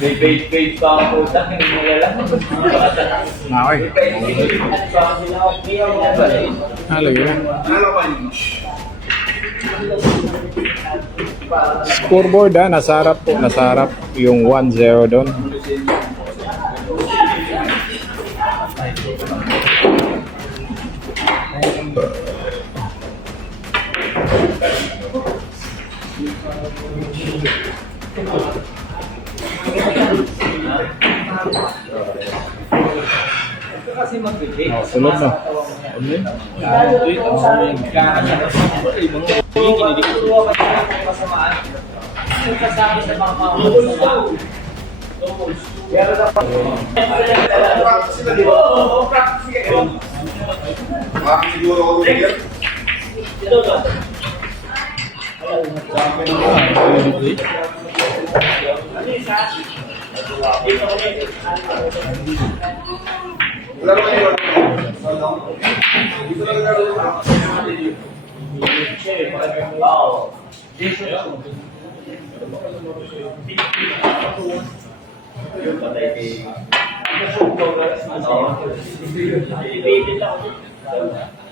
May page pa ang puta, hindi mo alam. Scoreboard nasa harap po, nasa harap yung 1-0 doon. Sunod na.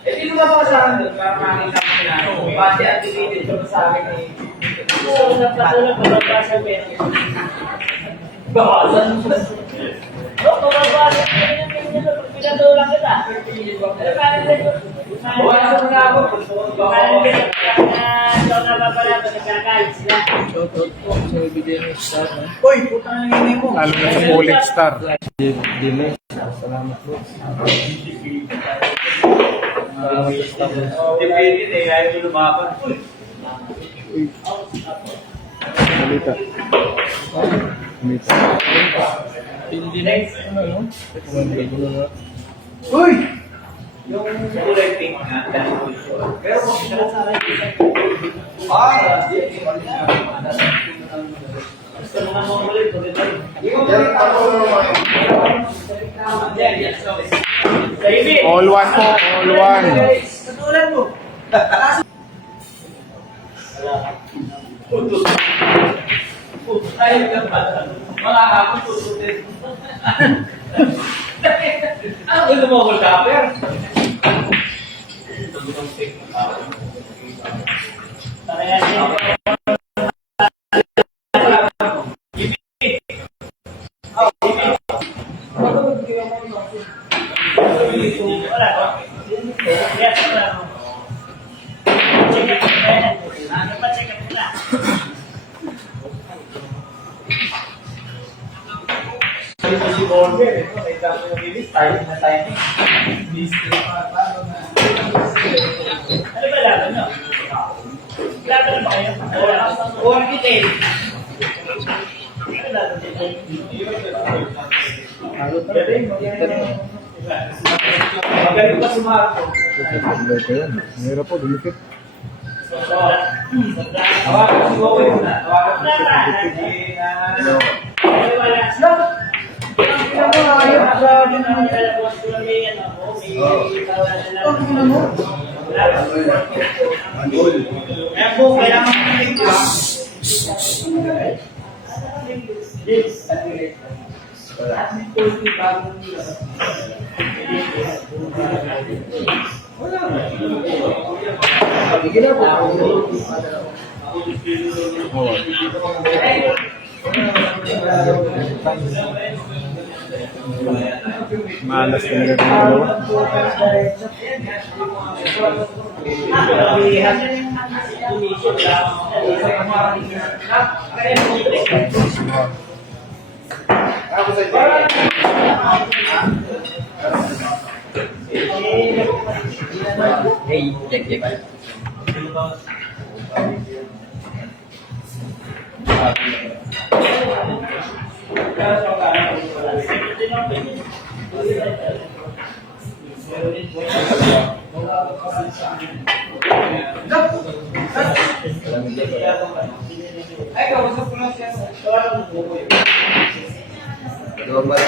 Hindi mo ba sa akin doon para makita mo na pati activated ko sa akin eh. Oo, napatulog ko ba sa bed? Bawasan mo. No, pababasa ko yung pinatulang kita. Bawasan mo na ako. Parang ito na ba pala ito, nagkakalit sila. Shoutout po sa Evidence Star. Uy, putang ingay mo. Lalo na sa Ulit Star. Dimes, salamat po. Depende eh, ayaw mo lumaban. Malita. Hindi na ano? Uy! Yung kulay pink nga, pero kung sa akin, gusto mo nga mga ulit, All one po, all one. Katulad mo. Putus. Ayaw ka pa. Mga hapon pututin. Ano gusto mo ako kapper? Ano ba laban nyo? Laban ba kayo? Or kita magaling pa sumarap po. Mahirap po, dumikit. Tawagan si Wowen na. Tawagan si Malas talaga ng dalawa. Hey, Jack. Ay, kausap ko lang siya. Normal.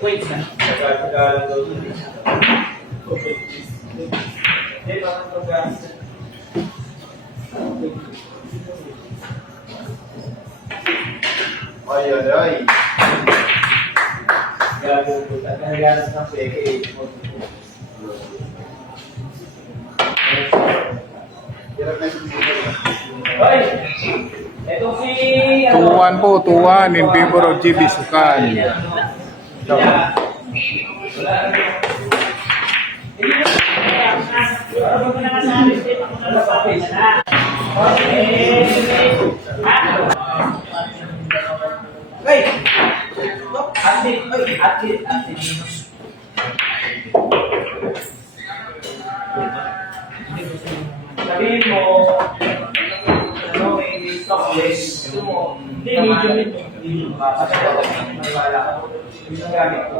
Wait na. Ay, ay, ay. Nagagas ng peke. Hoy! Ito si... 2-1 po, 2-1 in favor of GB Sukan. Sabihin mo, ano, may stock list. Ito mo, hindi, medium. Wala ka. Yung gamit ko.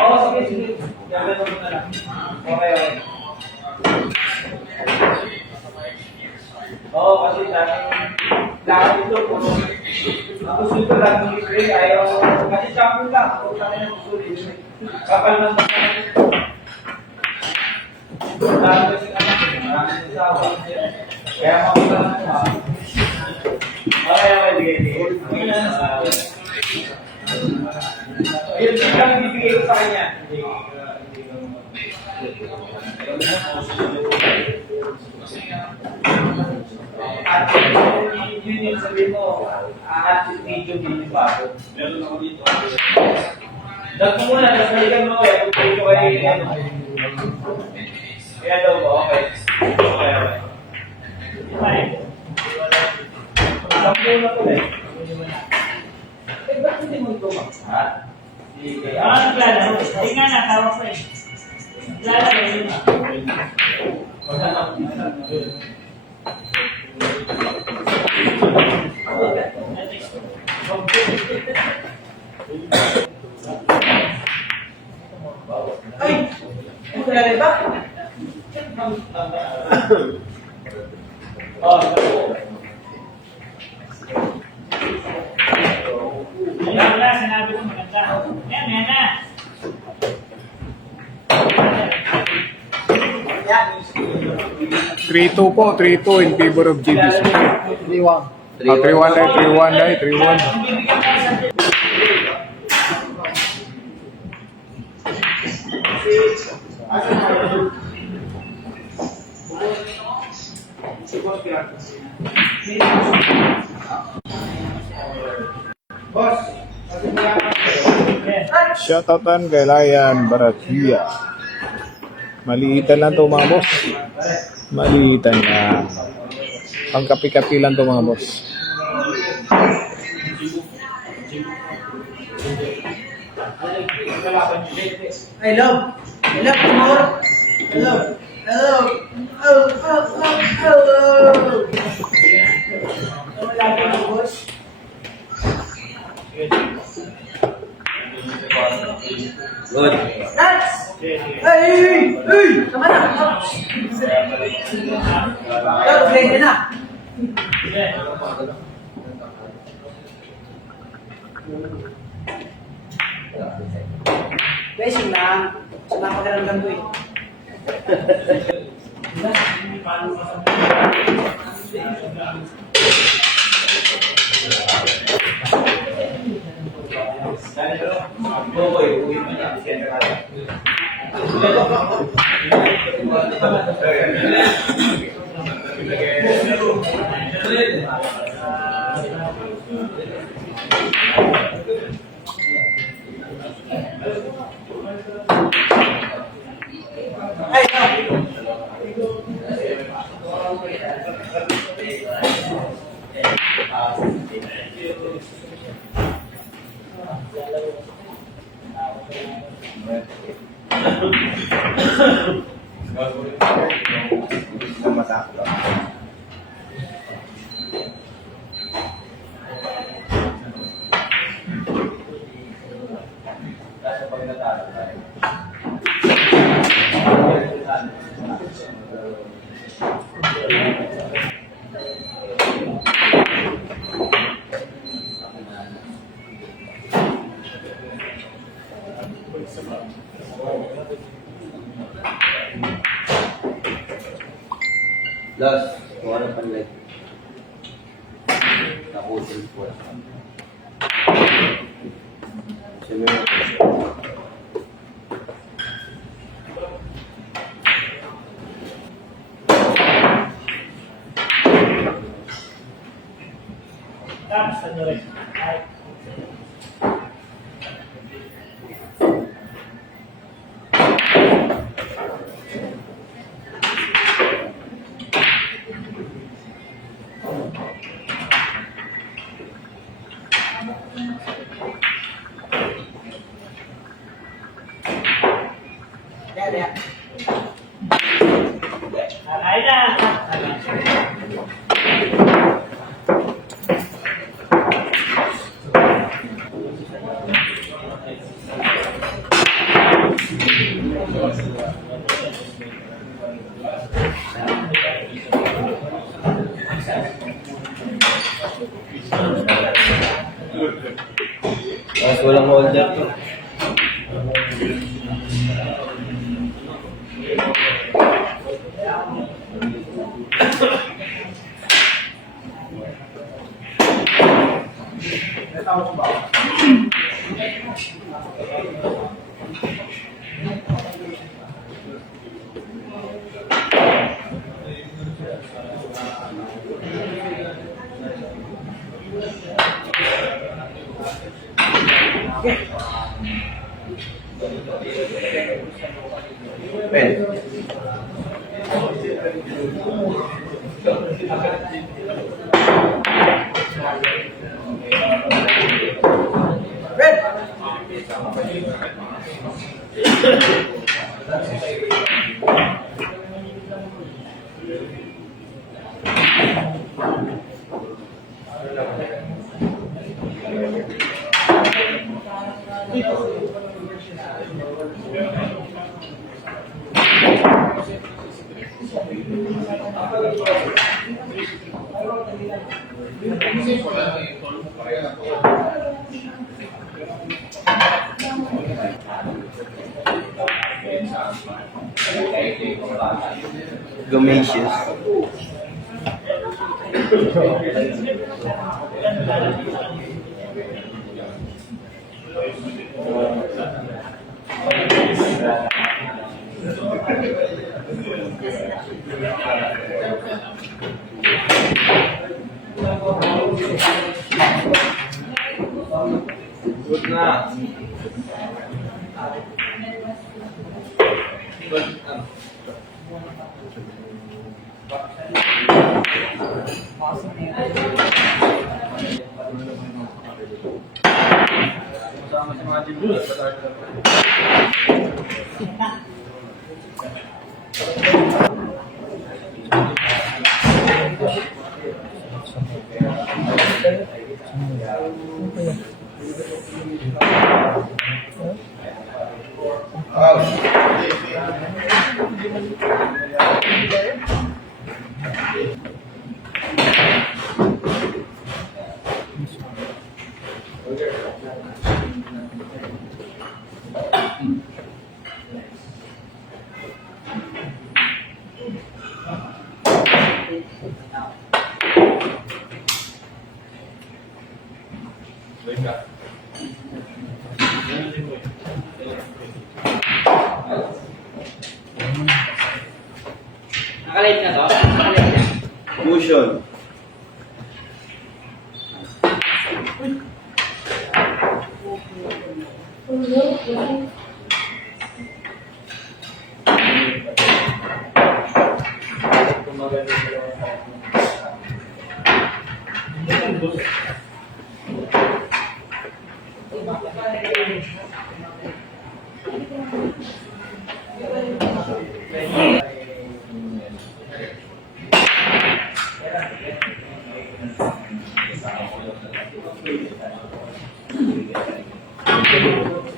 Oo, sige. Gamit mo na lang. Okay. Oo, kasi dahil ito, ako super lang ng libre, ayaw, kasi champion lang, ako lang yung gusto kapal ng dahil kasi maraming isawa, kaya makulang ako ha. Okay, sige. Ayun, lang bibigay ko sa kanya. At yun yung sabihin mo, at video din yung bago. Meron ako dito. Lag mo muna, tapos balikan mo kaya kung kayo kayo kaya daw ba? Okay. Sampo na to eh. Ba't hindi mo ito makasat? Naglalaro. Hindi nga natawag ko eh. Naglalaro yun. Ay! Ano ka ba? Wala, sinabi ko maganda. Yan na. 3-2 po, 3-2 in favor of GB Sukan. 3-1. 3-1 ay, 3-1. Shoutoutan kay Lion Baratia. Maliitan lang to mga boss. Maliitan lang. Pangkapi-kapi lang to mga boss. I love more. Hello. Wala ko na, boss. Good. Nuts! Hey! Tama na! Ready na! Guys, yun lang. Sinapagaramdam ko eh. Ay, no. Last, kung ano pang leg. Nakusin po. Siyempre. Tapos ano rin. Ay. Ay na. Tapos walang holder to. Pen. Gomatius. Good na. Sama sa mga dibul. Nakalate na to? Nakalate na. Motion.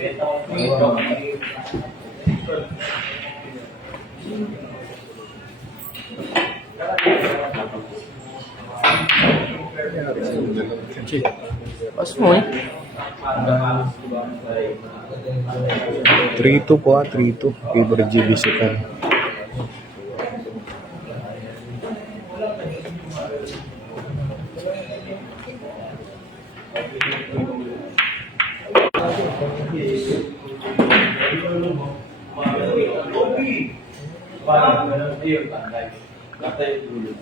Benta ko dito. Pas mo eh. 3-2 po 3-2. Favorite GB Sikan. Parang ganun ayun, tanggal. Kata yung dulo.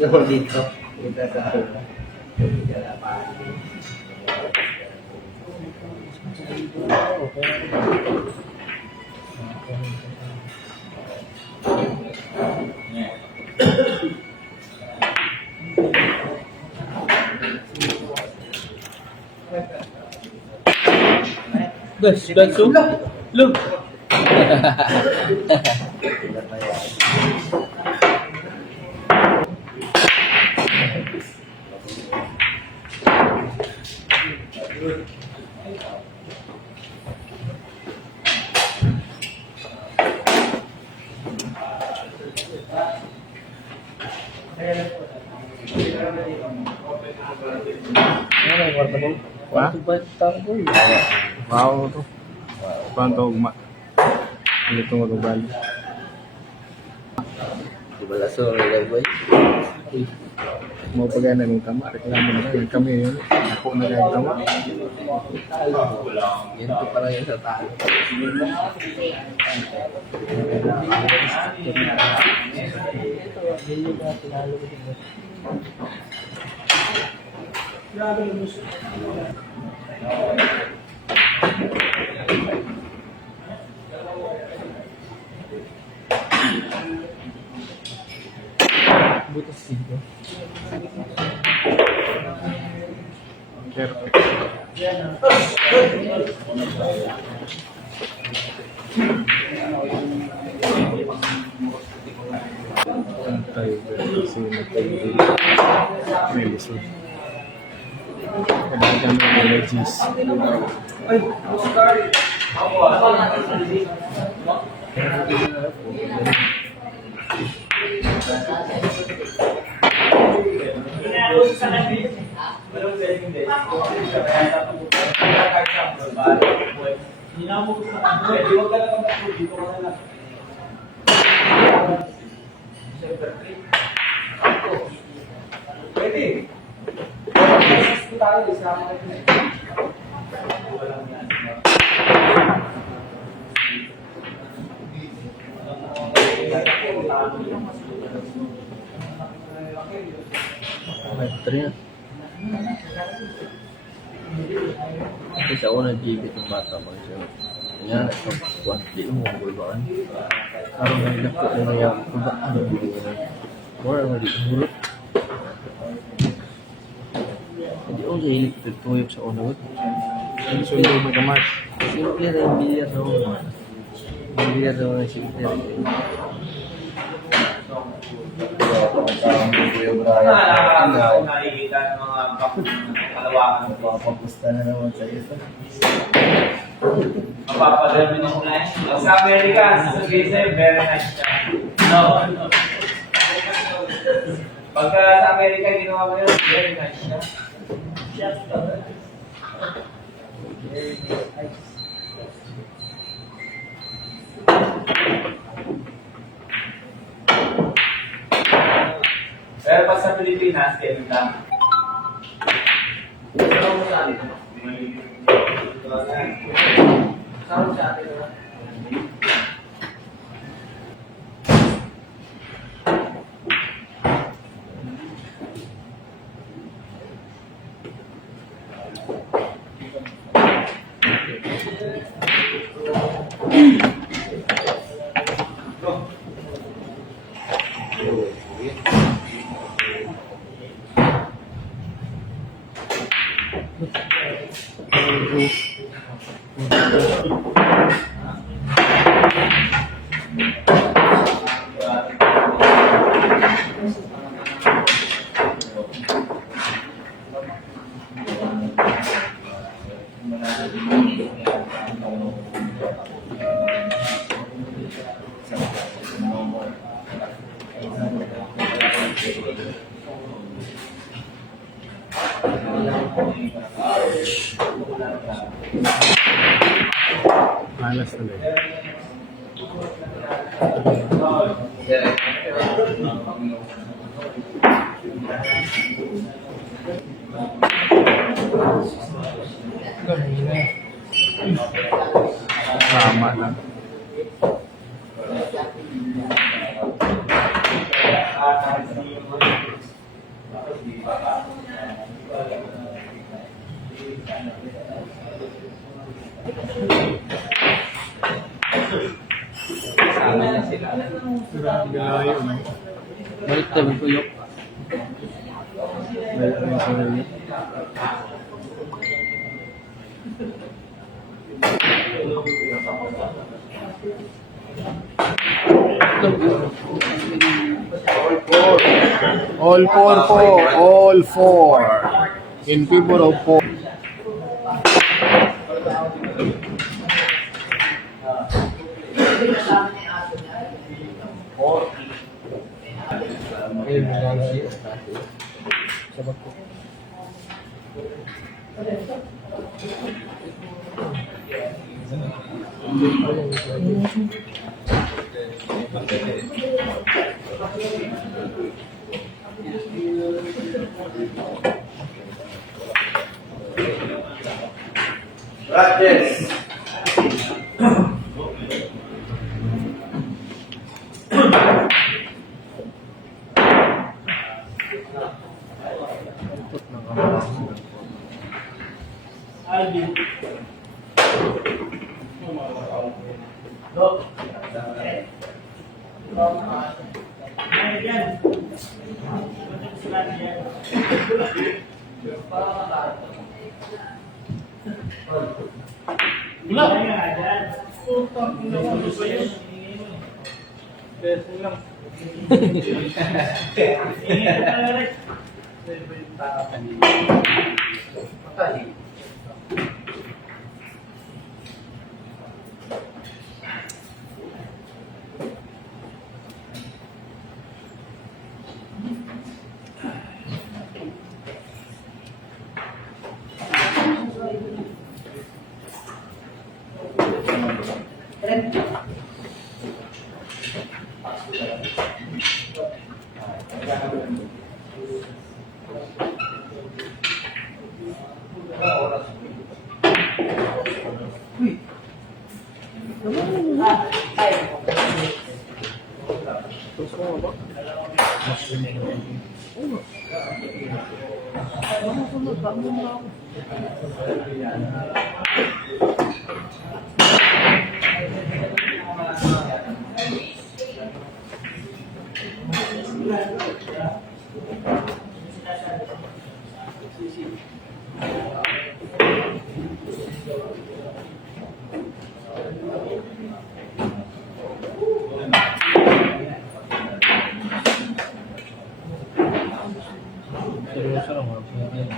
Gusto dito. Kita sa Look! Wah? Wow to. Panto ugma. Ito magubali. Balaso nila boy. Mo pag na ng tama, reklamo na yun. Kami yun. Ako na yung tama. Ginto pala yun sa tao. Perfect. Antay kasi nagtayo may lisod. Kailangan may allergies. Pinalo sa nabi. Walang galing din. Hinamo ko sa Pwede wag ka lang mag-approve. Dito ka na lang. Pwede. Pwede tayo. Isama ka na. Walang yan. Metro yan. Kasi sa una gigit ng bata mo siya. Kanya na sa kuwan. Di mo bulbaan. Araw na ilako na naya ko ba? Ano bulbaan? Mura nga di hulot. Hindi ako hilig tuyok sa una. Ang sundo may kamat. Simple na yung bilyar na una. Bilyar na una simple. Nakikita ng mga kalawakan ng mga Papusta na naman sa iyo. mapapadami ng ulan. Sa Amerika, sasabihin sa'yo, very nice siya. No. Pagka sa Amerika, ginawa mo yun, very nice siya. Pero pag sa Pilipinas, ganun lang. Malas tuloy. Tama lang. Grabe layo na yun. Balik tayo ko yun. Layo na yung sarili. All four po. All four. In favor of four. Ayun, naglalagay. Sabag ko. Practice. Alvin. Ayan. Wala. Seryoso lang, wala pa yan.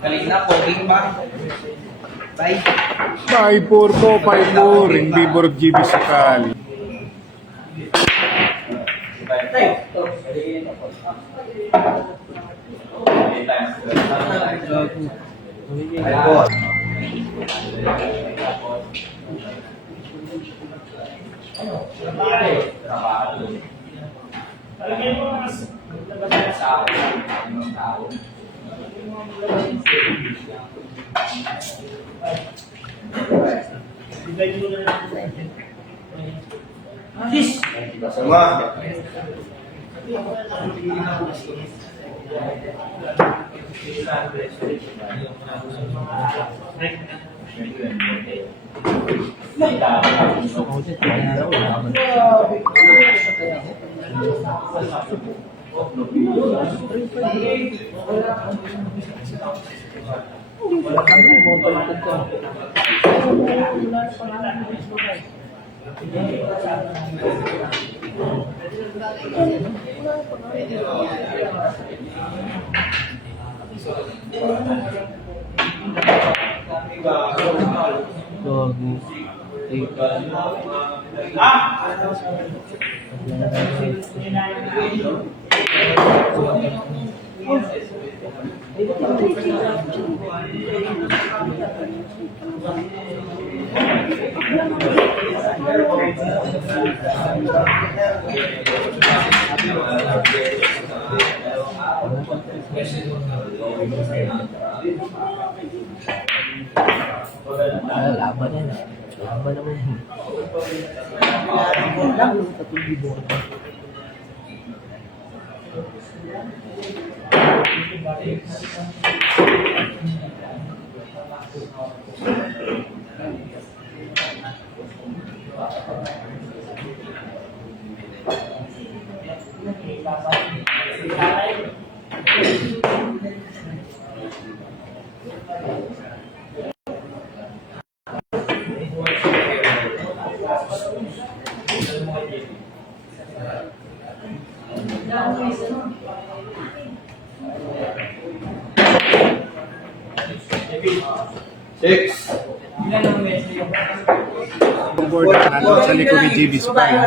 Kanina, poking ba? Bye. 5-4 po, 5-4. In favor of GB Sakali. Ayun. Palagay mo mas labas sa bigay mo na lang. Fish! Sama. Gago. Laban yan. Laban naman yan. Six. Board nandun sa likod ni JB Sukal.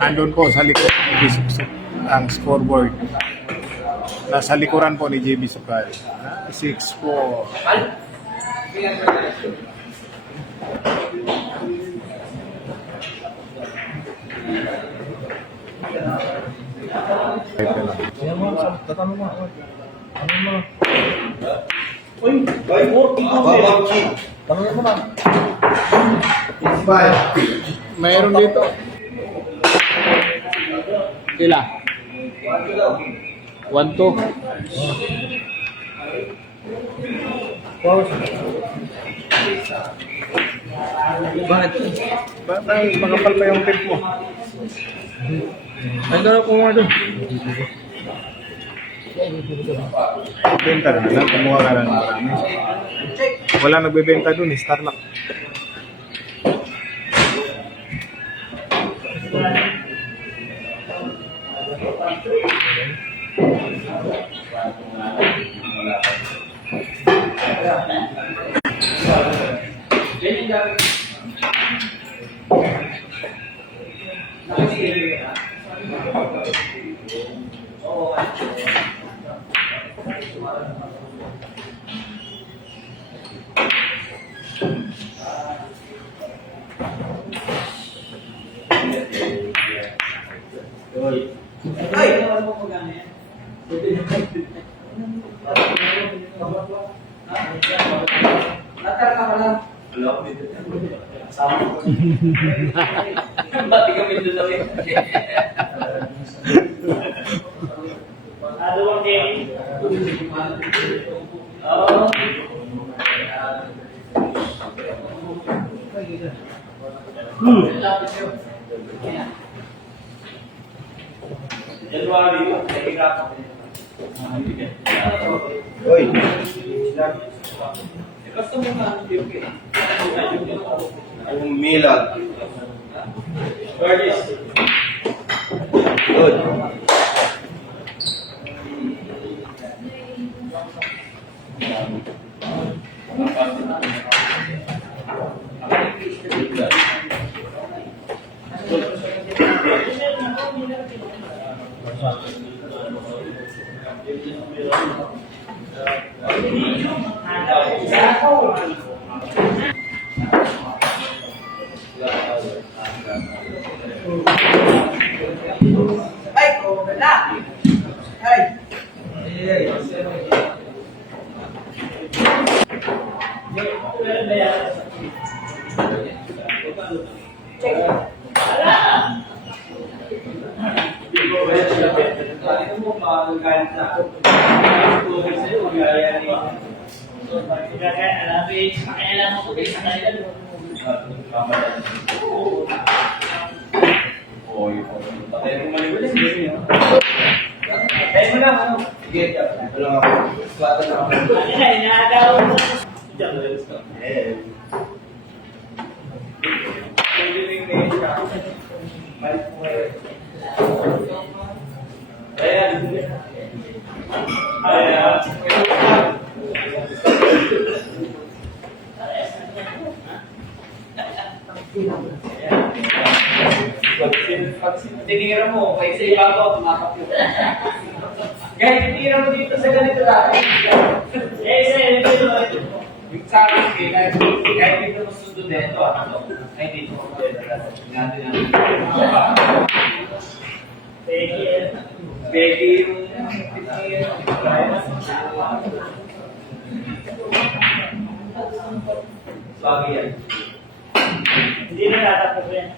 Andun po sa likod ni JB Sukal ang scoreboard. Nasa likuran po ni JB Sukal. 6-4. Yan mo, tatanong mo. Ano mo? Babangki. Tanong mo na. Five. Mayroon dito. Kila? 1-2. Bakit? Makapal pa yung tip mo. Ay, gano'n ko nga doon. Benta na lang. Kumuha ka lang ng marami. Wala nagbebenta dun. Starlock. Bati kami doon sa Ano ang game? January, nahihirap. Hoy. Basta mo na ang okay. Yung milag. Curtis. Good. Sige, wala nga po. Plata na ako. tinira mo, kaya sa iba ko, tumakap yun. Kahit tinira mo dito sa ganito dati. Yung sa akin, kahit dito mo sundo dito, ay dito mo dito. Natin yan. Becky yung bagay yan. Hindi na natapos yan.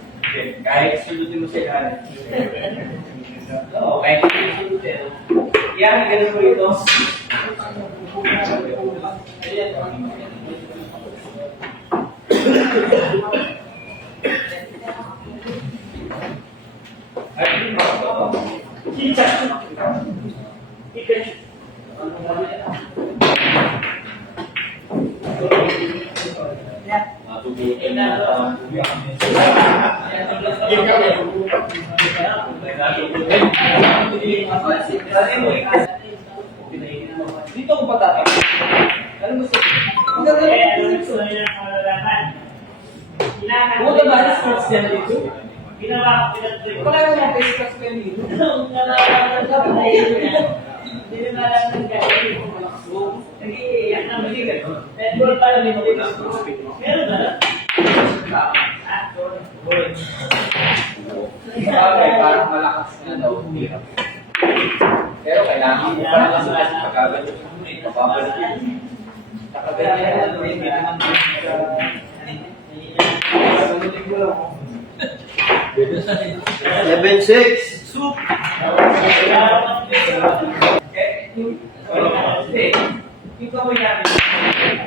Kahit sulutin mo sa kanan. Oo, kahit hindi mo sulutin. Yan, ganun mo ito. Dito ko patatak. Ano gusto? Ang ganda ng Gusto nila malalaman. Buta ba na sports yan dito? Ginawa ko pinag-trip. Wala ka mga face cast kayo dito. Hindi na nalaman gano'n. Nag-iiyak na maligat. Petrol pala may maligat. Meron ba na? Bagay, parang malakas na daw. Pero kailangan mo pa lang sa pagkagalit. Mapapalik yun. Nakaganyan na doon, hindi naman sagutin ko lang. 7-6. Soup! Yung kamay namin,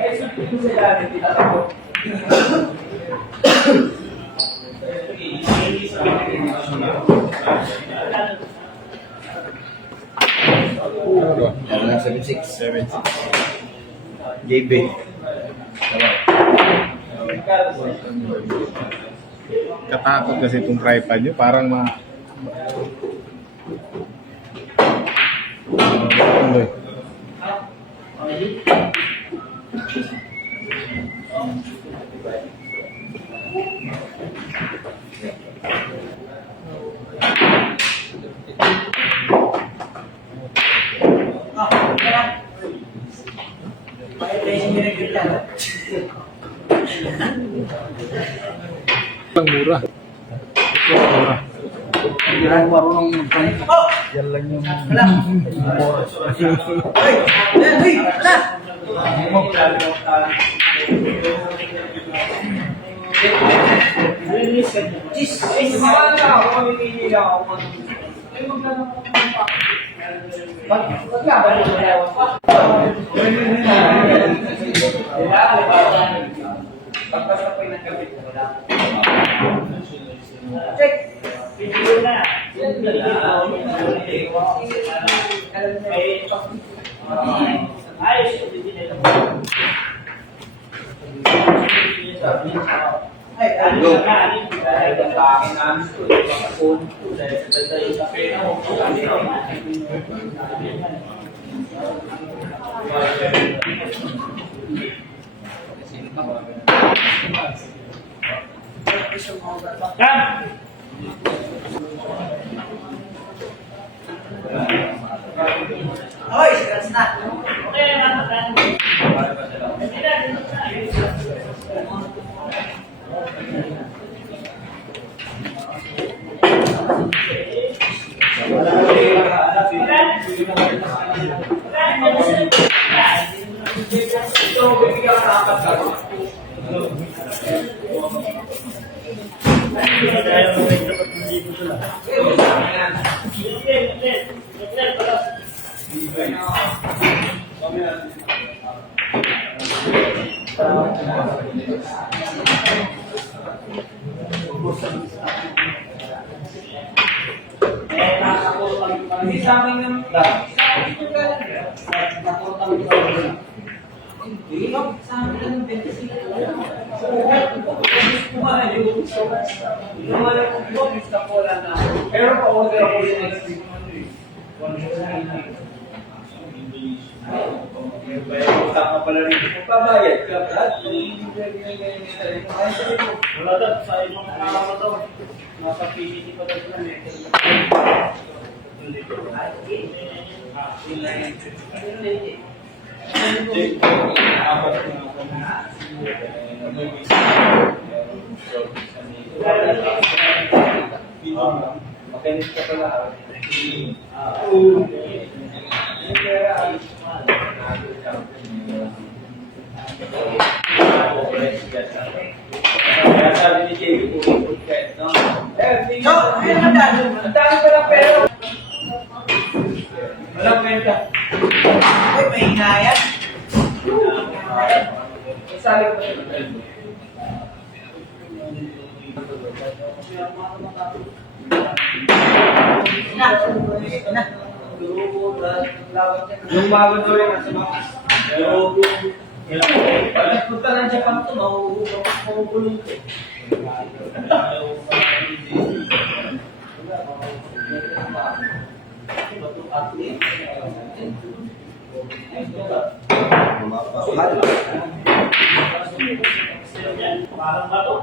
ay sabihin ko sa dati, tinatakot. Ano na 7-6? 7-6. JB. Katakot kasi itong tripod nyo. Parang Tuloy. Ang mura. Mura. Hindi lang marunong yan lang yung Video na. Ayos. Come. Hoy, sikat na. Okay, matataan. Hindi na, dito na. Hindi sa akin yung hindi ka sa akin lang yung 25. Pero pa-order ako yung next week. May utang ka pala rin. Kung babayad ka, lahat. Wala daw, sa ibang nakakama daw. Nasa PCT pa daw sila. Makinis ka pala. Kaya sabi ni Jay, pupuput ka. No? No, ayun ang dami. Ang dami ko lang pera. Walang kwenta. Uy, may hinayan. Isali ko yun. Na. Na. Yung bago daw rin nasa mga. Pero, pag punta ng Japan to, mahuhulong ko. Parang bato.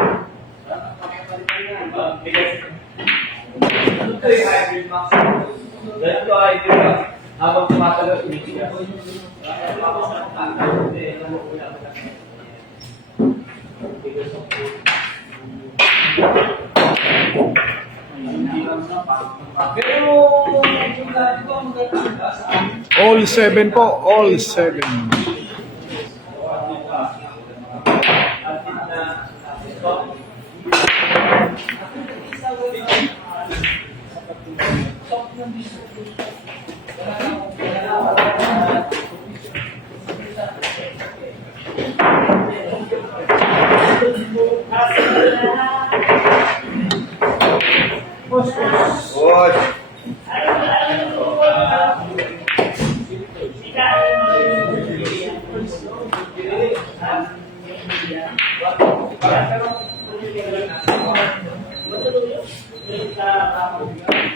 Ito yung hybrid max. Ganito hybrid max. Habang tumatagal, umiiyak. Pero, yung dati ko, maganda sa akin. All 7 po, all 7.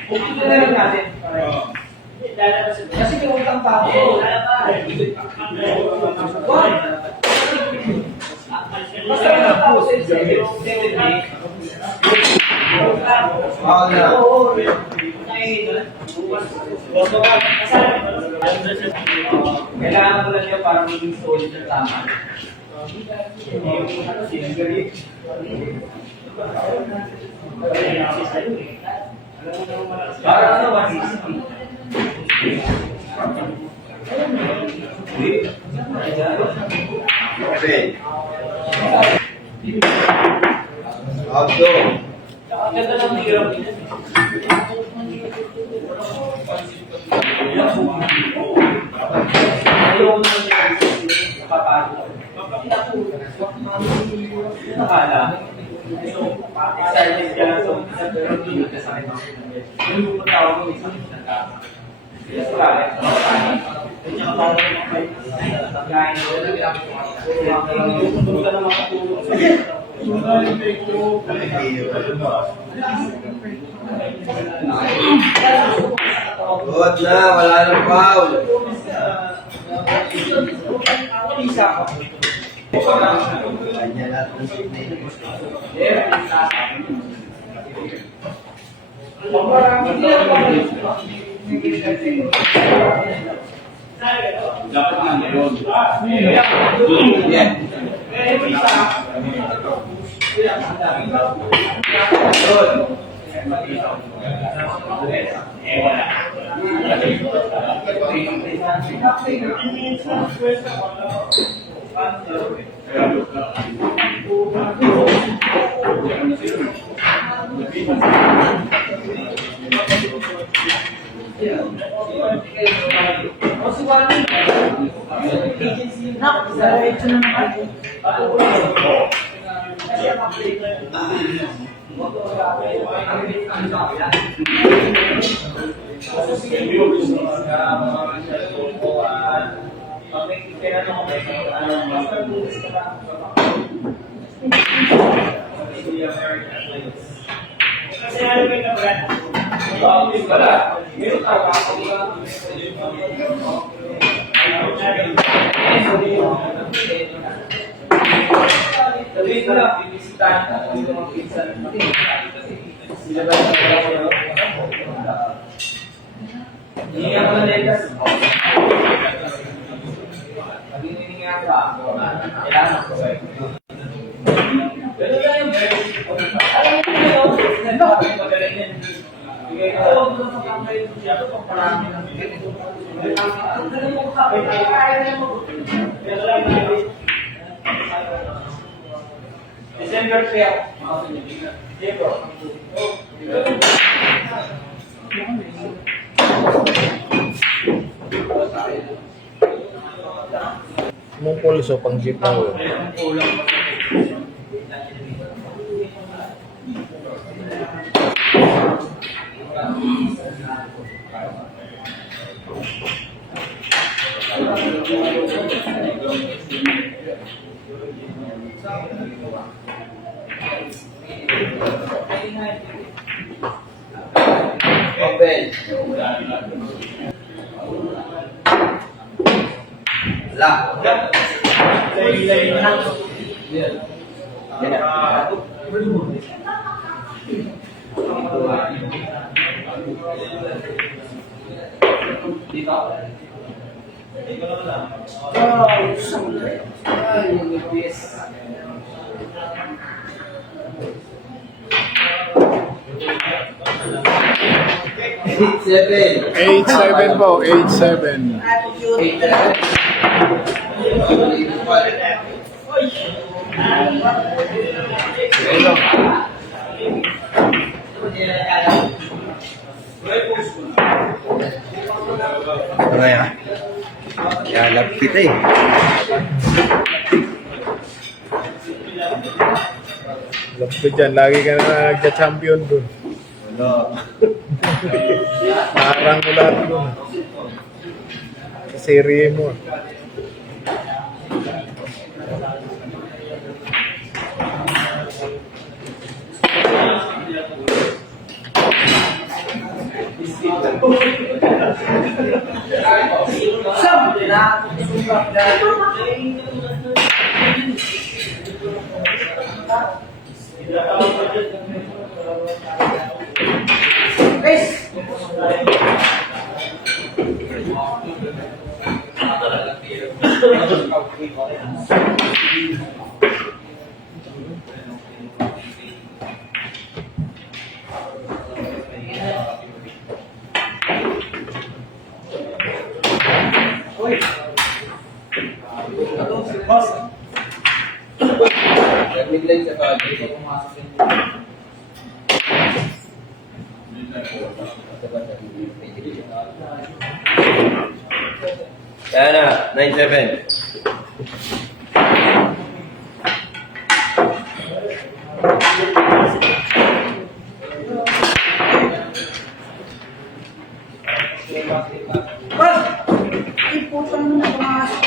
Pumili na rin natin. Kasi may utang pa ako. Basta yung tapos sa kailangan ko lang niya para maging solid na tama. Sinagalit. Para ano, 160. Ang ganda ng hirap. Ayaw mo naman kapapagod. Nakala. Excited ka lang sa pero hindi ka sa akin. Yung tawag mo isang nagkaka. Yes, wala. Good na, wala nang foul. Kanya natin si Dapat nga meron. Sabihin ko lang, bibisitahin ko ang mga pinsan. Sila ba yung mga hindi ako na legas. Pag hinihinga ka, kailangan ko sa'yo. Ganun lang yung best. Alam mo yun, magaling yan. Bigay ka, huwag mo na pagkakay siya, pagparami ng bigay. Ang galing mo kapit, kaya mo. Pero lang na December 12, mga sinigina. Diego. Mong pulso pang jeep na ho. Open. Wala. Seven. 8-7 po, 8-7. Ano yan? Kalap kita eh. Alam ko dyan, lagi ka na nagka-champion dun. Wala. Parang mo lahat dun. Sa serye mo. Nag-midline sa kagay. Kaya na, 9-7. Iputang mo na pumasok.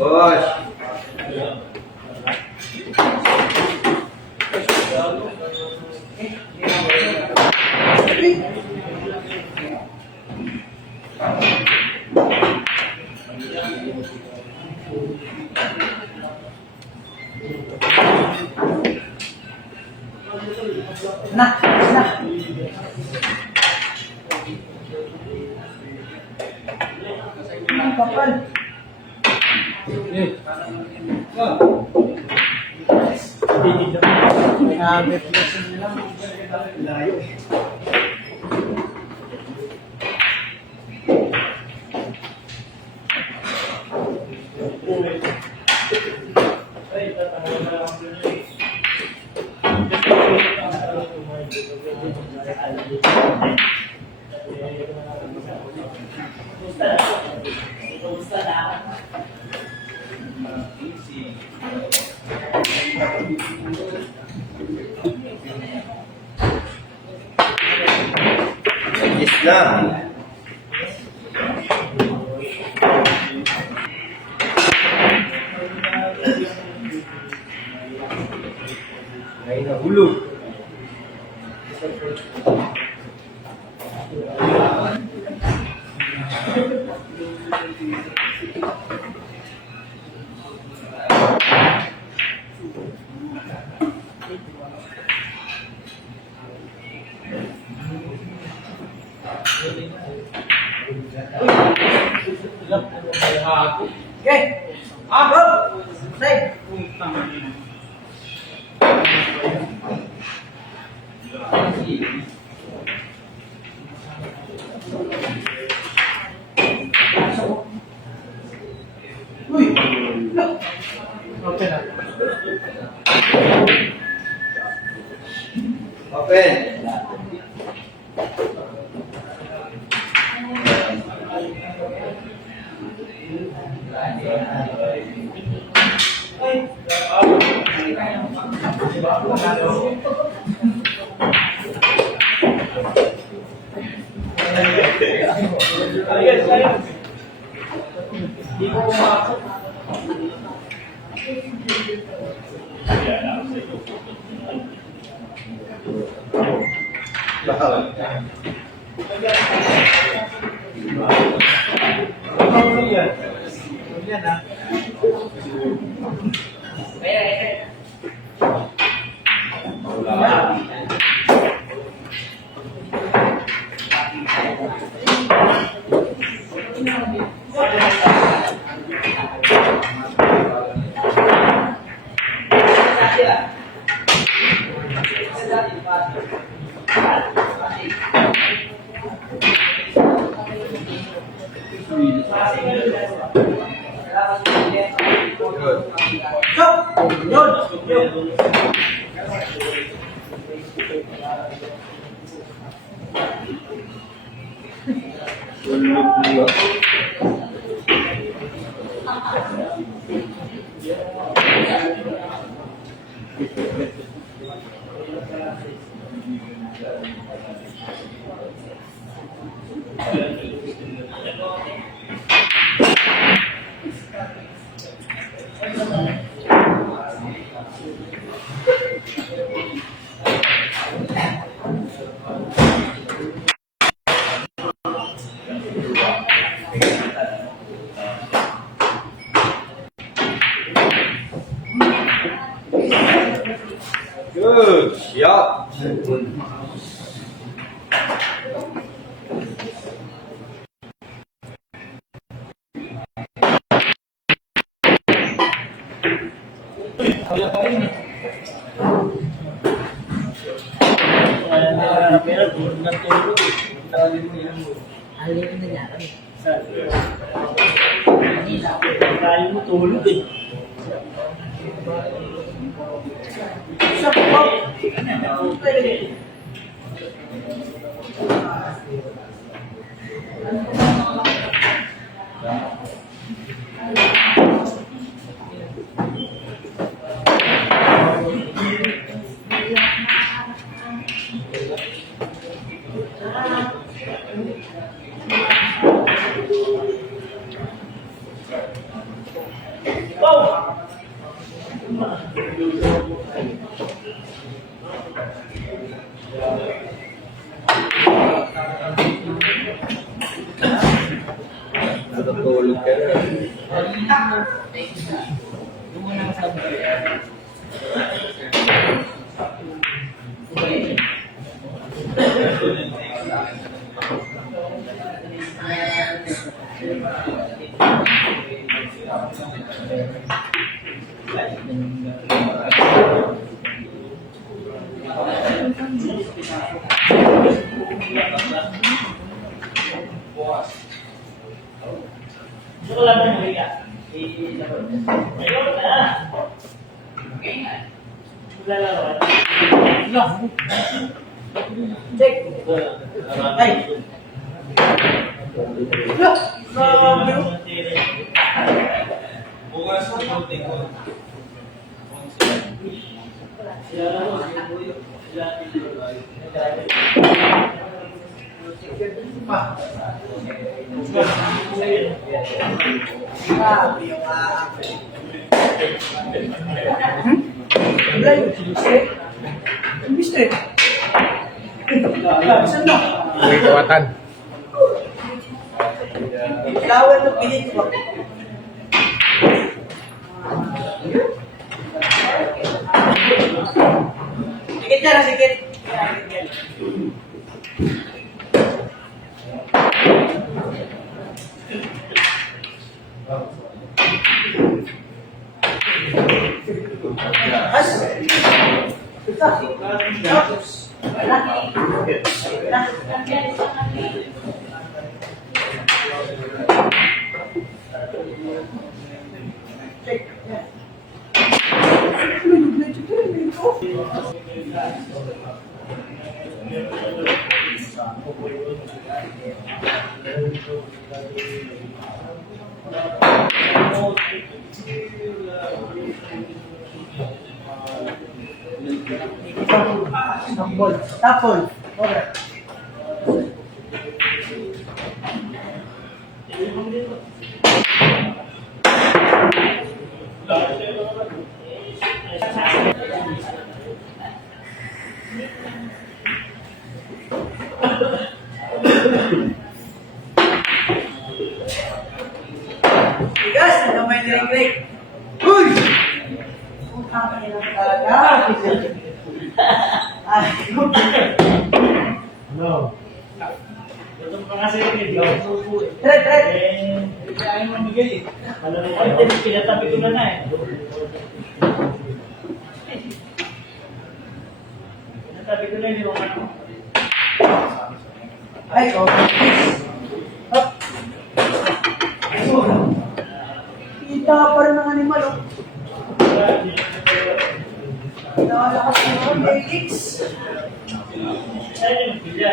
Boss. Kapal. Habit lesson lang. Layo. Yes lang. Ay, nahulog. Open. Good. Yup. Kaya mo tulog eh. Natutulog ka na. Gusto ko lang ng higa. Ayun na. Lalaro. Check. Ay. Mister. Saan na? Uy, kawatan. Lawan na pilit ko. Sikit na, sikit. As. Check. Tapon. Correct. Tigas, ano may direct-direct? Uy! Putang ina talaga. Ay, Itong pangasin ko, Tret, tret. ayaw mo mamigay eh. Ay, pinatabi ko na eh. Pinatabi ko na, hindi mo ano. Ay, okay. Up. Kita pa rin ng animal, oh. Nakalakas na mga Felix. Ay, yung pila.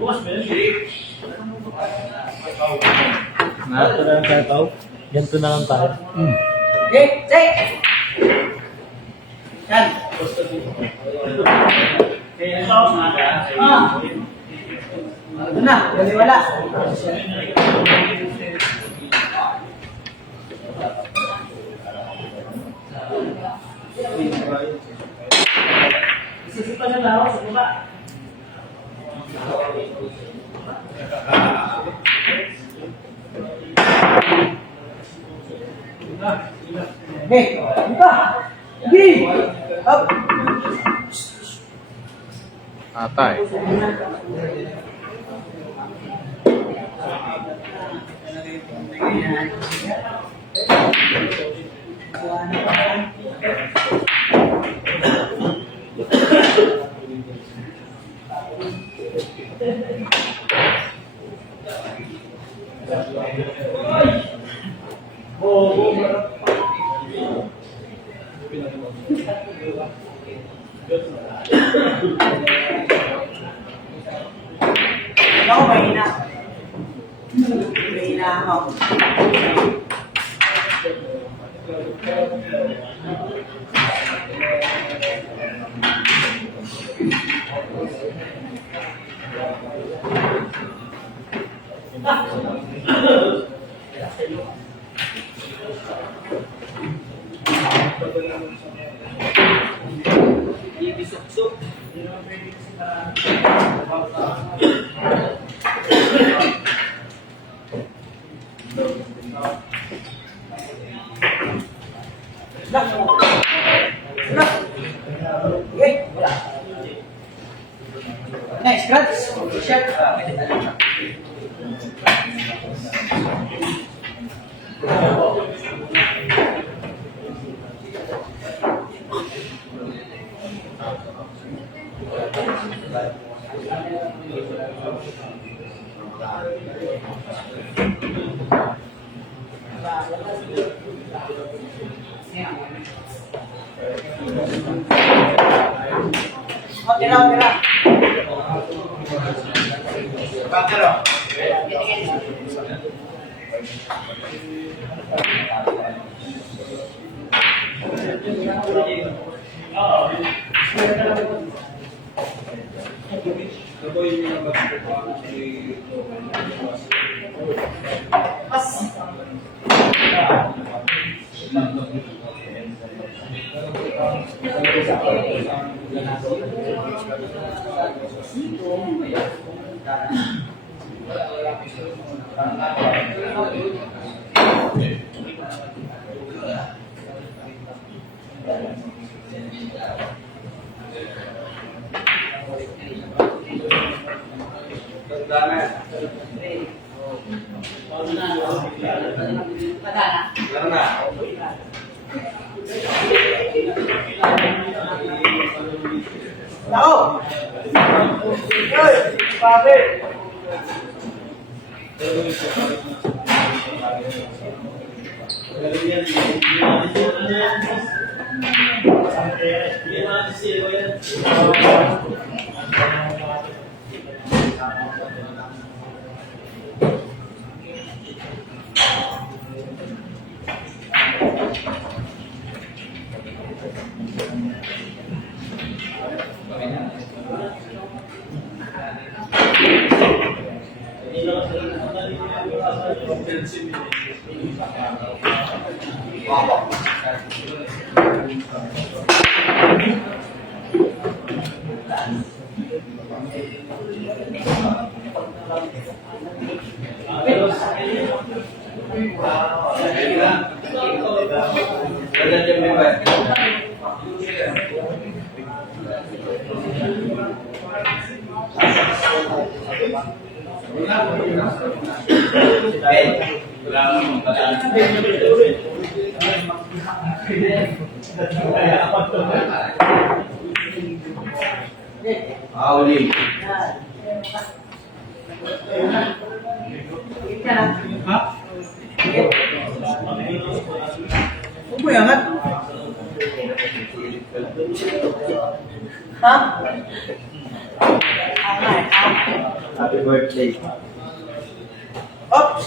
Bukas ba yun? Ito na lang tayo, Pao. Ganito na lang tayo. Okay, take. Yan. Kaya ito, mga Ano na, wala. Isisipan na lang ako sa baba. Okay, buka. Sige. Up. Atay. Ako, mahina. Mahina ako. Okay. Next, scratch. Shut. Okay lang, okay lang. Ako! Ay! Sabi! Auli. Huwag mo yangat. Ha? Happy birthday. Oops!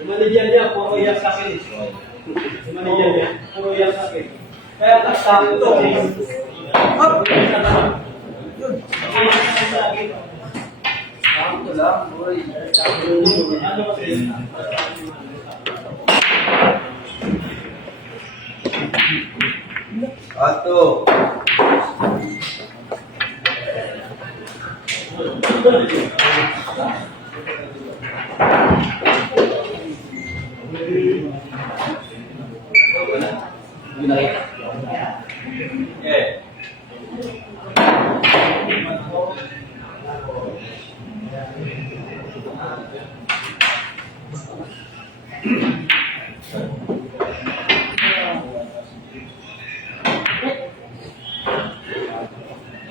Manager niya, puro iyak sa akin. Manager niya, puro iyak sa akin. Kaya taktak ito. Hop! Ano kasi? Ato. Eh.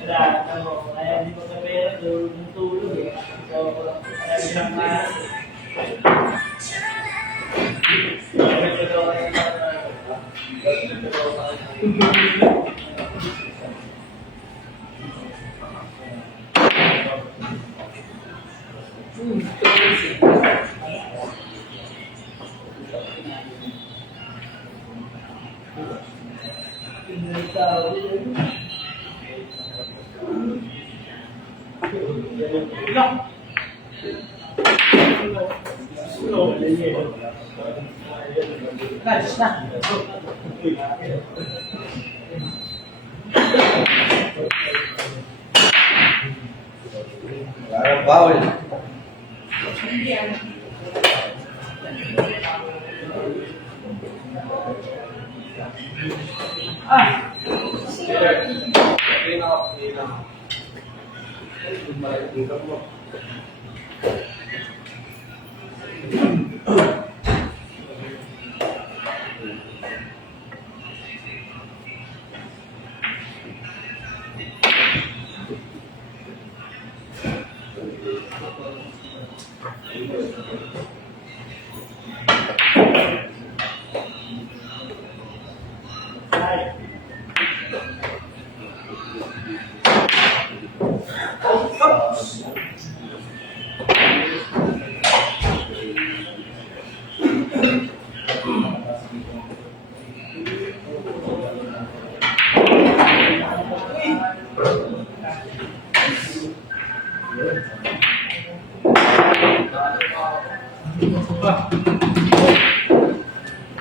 Kaya hindi ko na pera, tulog eh. So, Guys, na. Parang bawal. Ah!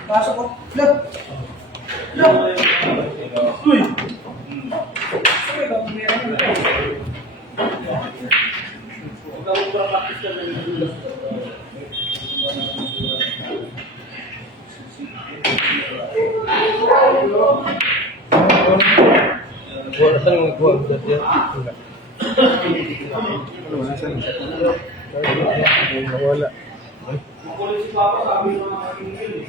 Pasok ko. Look. Look. Uy. Uy, meron na. Nawala. Makulit si Papa, sabi ng mga tingin eh.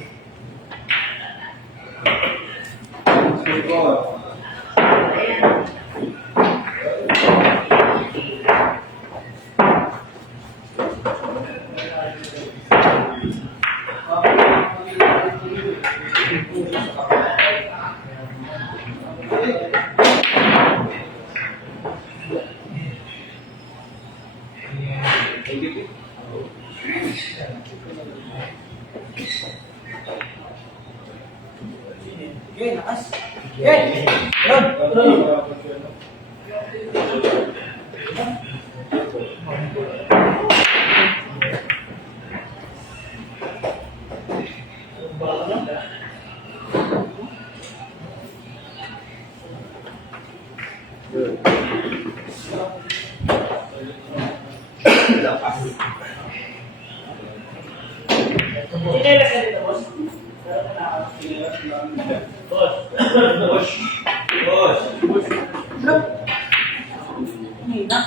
Okay, lakas. Okay. Yun. Chinelas ka dito, boss. Look. Hina.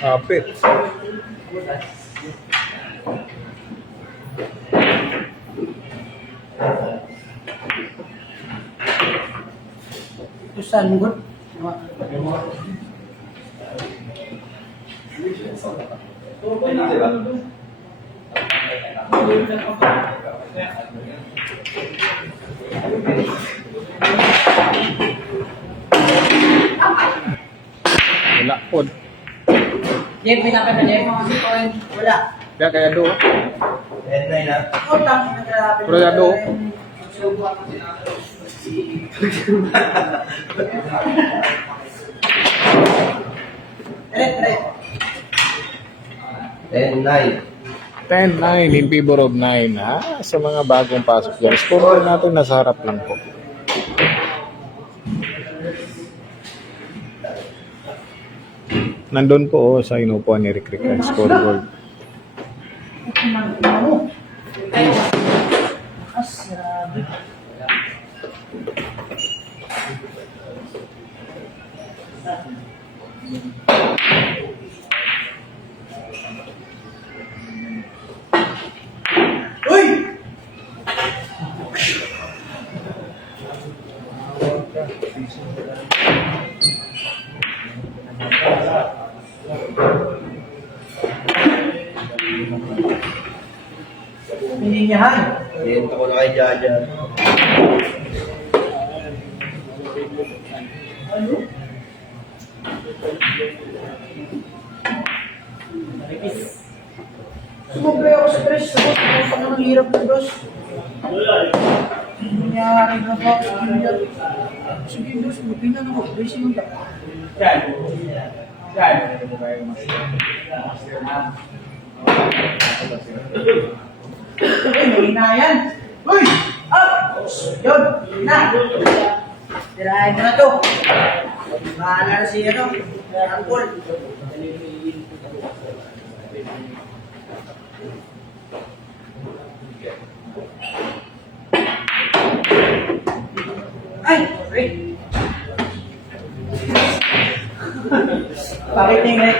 Kapit. Ito sa lunggot. Wala po. Jeff, may nakapagay mo kasi wala. Kaya kaya do. Oh, tangin na grabe. Pero yan, do. Dire. 10-9. 10-9 in favor of 9 ha. Sa mga bagong pasok dyan. Score natin nasa harap lang po. Nandun po sa inupuan ni Rick ang scoreboard. Lakas, grabe. Uy! Pininyahan. Dito ko na kay Jaja. Sige, boss. Magpina na ko. Boss, yung tak. Yan. Yan. Uy, na yan. Uy! Up! Yun! Na! Tirahin mo na to. Bahala na si ano. Angkol. Ay! Sorry. Bakit tingin?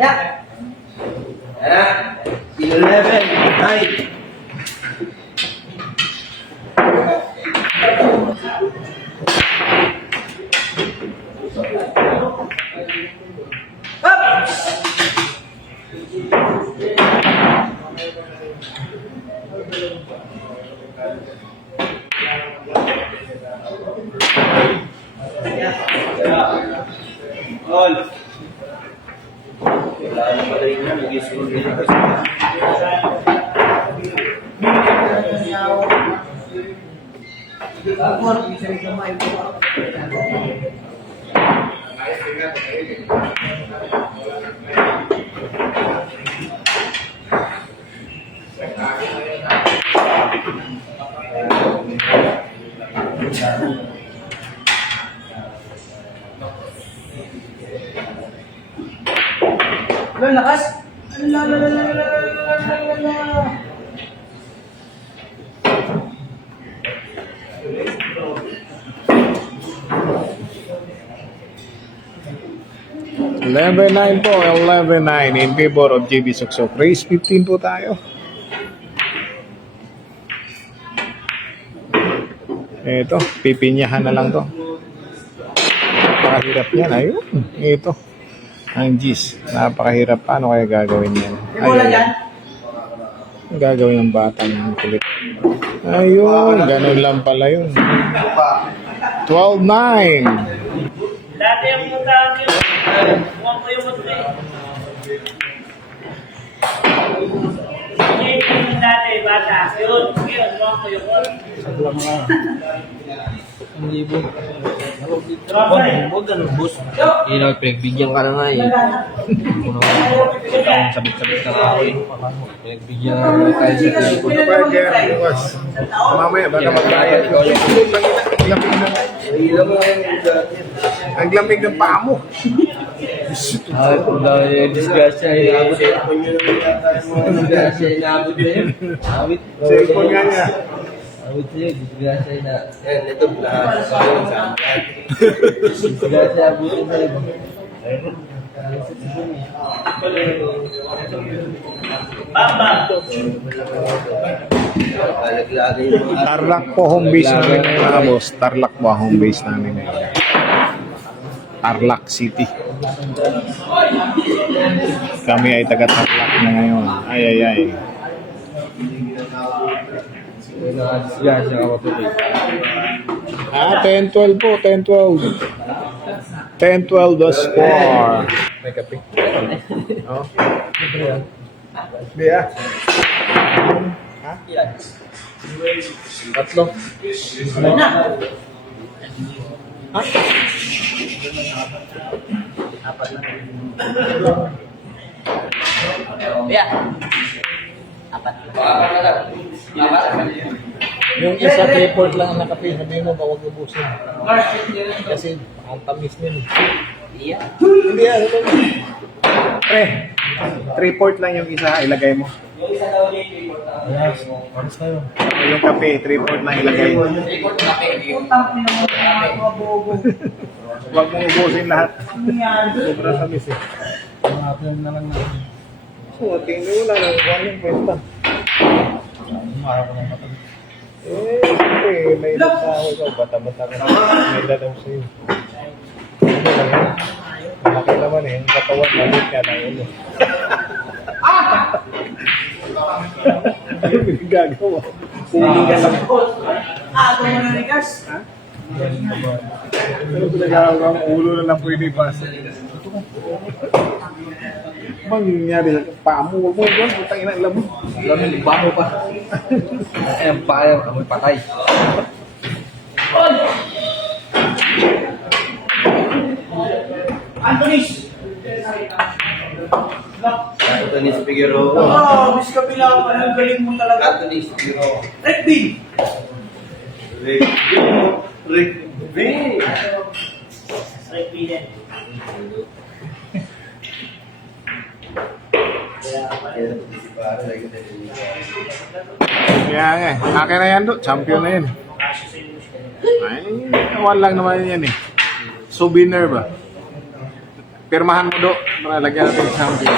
Ya. 11. Ay. All. Kailangan pa rin na mag-isip dito. Ang lakas. Ala. 11-9 po, 11-9 in favor of JB Suksok. Race 15 po tayo. Ito, pipinyahan na lang to. Napakahirap yan. Ayun, ito. Ang G's. Napakahirap. Paano kaya gagawin yan? Ayun. Ang gagawin ng bata ng kulit. Ayun, ganun lang pala yun. 12-9. Dati yung mutang yun. Huwag ko yung mutang. Hindi yung dati, bata. Yun, huwag ko yung mutang. Huwag ganun, boss. Kailangan pinagbigyan ka na nga eh. Sabit-sabit ka nga ako eh. Pinagbigyan na nga tayo sa telepon. Mamaya, baka magbayad. Ang lamig ng paa mo. Ay, kung dahil yung disgrasya, inabot eh. Disgrasya, inabot na yun. Awit. Cellphone nga niya. Awit sa'yo, disgrasya na. Yan, ito lahat. Disgrasya, abutin na yun. Bamba. Palaglagay yung mga Tarlac po home base namin ngayon mga boss. Tarlac po home base namin ngayon. Tarlac City. Kami ay taga Tarlac na ngayon. Ay. Disgrasya ako tuloy. 10-12 po, 10-12. 10-12 the score. May kape. Oh. Hindi ah. Ha? Tatlo. Ano na? Ha? Yeah. Apat. Yung isa report lang ang nakape. Sabihin mo, bawag ubusin. Kasi ang tamis niya. Yeah. Hindi ah. Pre, 3-port lang yung isa. Ilagay mo. Yung isa daw niya yung report na Yes, alis tayo. Yung kape, 3-4 na ilagay. Utang na mo mga bobo. Huwag mong ubusin lahat. Ano yan? Sobra sa miss eh. Mga film na lang natin. So, tingin mo lang, huwag yung kwenta. Umara ko ng matagal. Eh, siyempre, may edad sa ako ikaw. Bata-bata ka. May edad ako sa'yo. Ano lang yun? Malaki naman eh. Yung katawan, malit ka na ulo. Ano yung gagawa? Sinigas ako. Ako mo na nigas. Ano pinagagawa ang ulo na lang pwede ipasa? Bang nangyari sa paa mo? Huwag mo doon. Putang ina alam mo. Alam mo, baho pa. Ay, ang payang, amoy patay. Antonis! Anthony Figueroa. Oo, miss ka pila pa. Ang galing mo talaga. Anthony Figueroa. Red Bean! Rick B. Red Bean. Kaya nga eh. Akin na yan do. Champion na yan. Ay, awan lang naman yan eh. Souvenir ba? Pirmahan mo do. Para lagyan natin yung champion.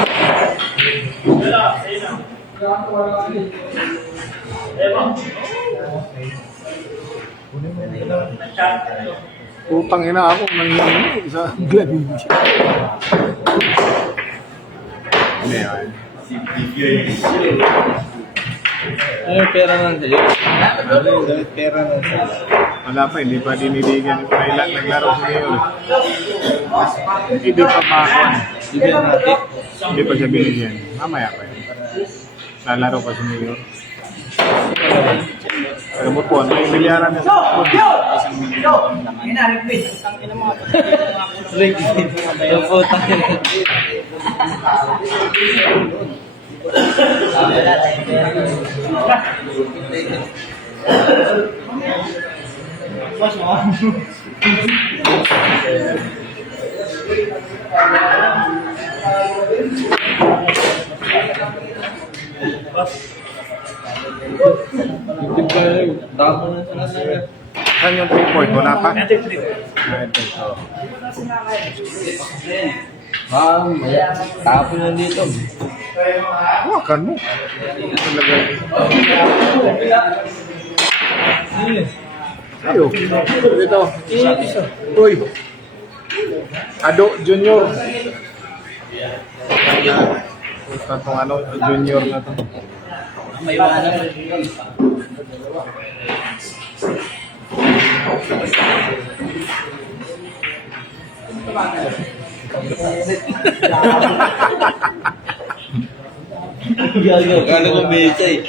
Putang ina ako nangyayari sa Glenn. Hindi, ay. Ano yung pera naman sa'yo? Ano yung damit pera na sa... Wala pa, hindi pa diniligan. Naglaro si Mayor. Hindi pa makakon. Bibigyan natin. Hindi pa siya binigyan. Mamaya pa yun. Lalaro pa si Mayor. Alam mo po, may milyaran na Yo! Yo! Yo! Ayun na, Red Bean. Rick, yung puta. Tama na sa nasa. Saan yung 3-point? Wala pa? Ma'am, tapon na dito. Hawakan mo. Talaga. Ayo. Dito. Uy. Ado Junior. Ito itong ano, Junior na to. May wala. Kala ko medya eh.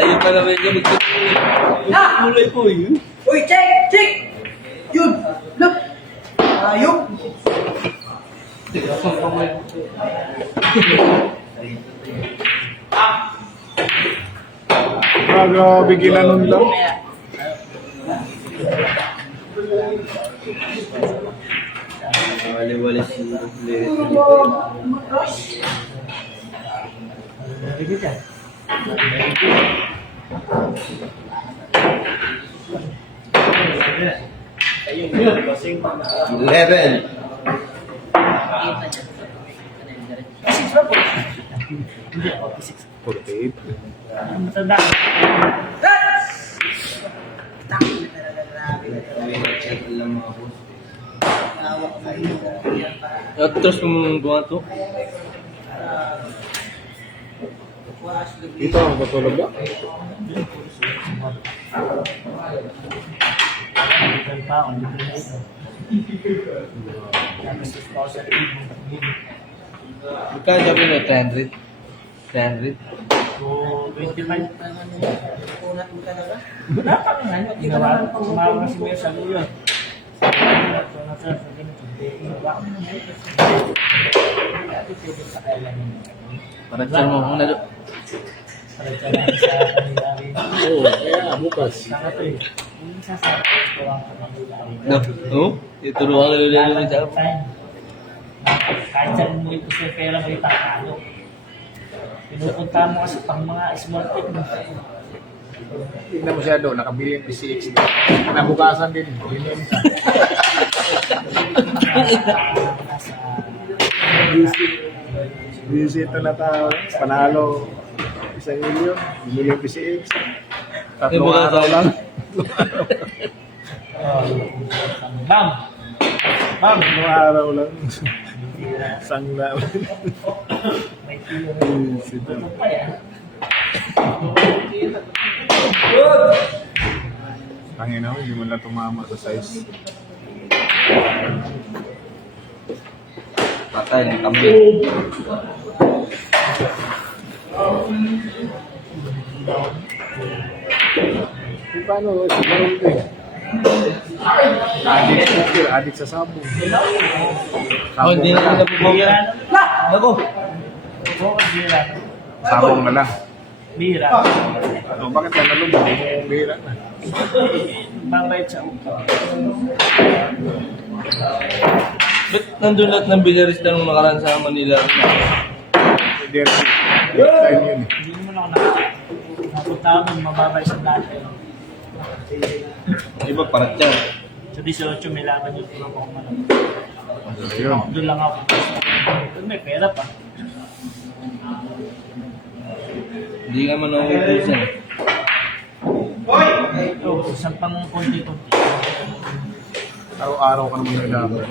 Ayun pala medya magkulay po yun. Uy, check! Check! Yun! Look! Ayok! Grabe ginanon lang. Wali-wali si Level. Six ba po? 48. Matanda. Terus mga to. Ito ang patulog ba? Magkano sabi mo? 300? 300? So, 25 pa naman yun. Unat mo talaga. Dapat nga, hindi ka naman Sumama na si Mayor sa luyo. Para siya mo muna doon. Oo, kaya bukas. No? Oo? Ituruan ka nila naman sa Kahit saan mo ito sa pera mo itatalo. Pinupunta mo kasi pang mga small team. Tignan mo siya doon, nakabili yung PCX. Nabukasan din. Yun. Visit na tao. Panalo. 1 milyon. Bumili yung PCX. 3 araw lang. Bam! Bam! 3 araw lang. Sangla. Visit na. Panginoon, hindi mo lang tumama sa size. Patay ng kambing. Paano? Siguro ito eh. Adik sa sabong. Oh, hindi na lang Bira nabubuhay. Ako! Bira. Sabong na lang. Bira. Bakit ka nalubog? Bihira na. Babayad sa upo. Ba't nandun lahat ng Villaris na nung nakaraan sa Manila? Hindi rin. Time yun eh. Hindi mo na ako napunta mo, mababay sa dati. Iba parat yan. Sa 18 may laban yung mga kumalang. Ayun. Doon lang ako. Doon may pera pa. Hindi ka man nauubusan. Oh, isang pang konti-konti. Araw-araw ka naman nalaman.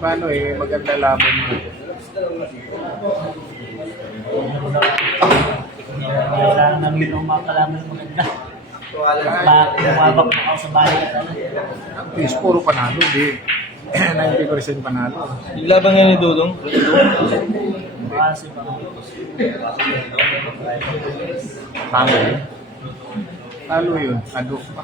Paano eh, maganda laban mo. Kailangan namin yung mga kalaman maganda. Bumabak na ako sa bahay. Please, puro panalo. Di. 90% panalo. Iglabang yan ni Dudong. Kasi pa. Talo yun. Talo yun. Ado pa.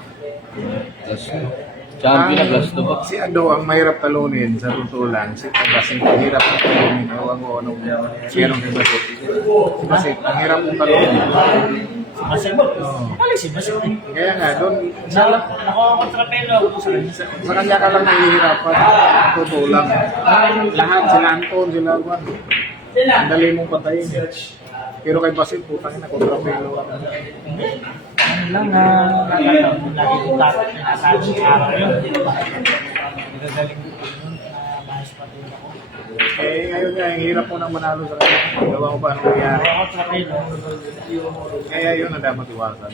Champion na plus 2 ba? Si Ado ang mahirap talunin sa totoo lang. Si Basit ang hirap talunin. Ewan ko anong meron kay Basit. Si Basit, ang hirap kong talunin. Kasi mo. Alis si Basit. Kaya nga, doon, Nakakontrapelo ako sa kanya. sa kanya ka lang nahihirapan. Totoo lang. Lahat, sila Anton, sila Juan. Ang dali mong patayin. Pero kay Basit, putang ina, kontrapelo. Ano lang na nakataon mo lagi kong dapat na nasabi ng araw yun. Nagagaling ko yun na mahas pati ako. Eh, ngayon nga, ang hirap mo nang manalo sa kanya. Gawa ko ba ang nangyari? Nakakontrapelo. Kaya yun ang dapat iwasan.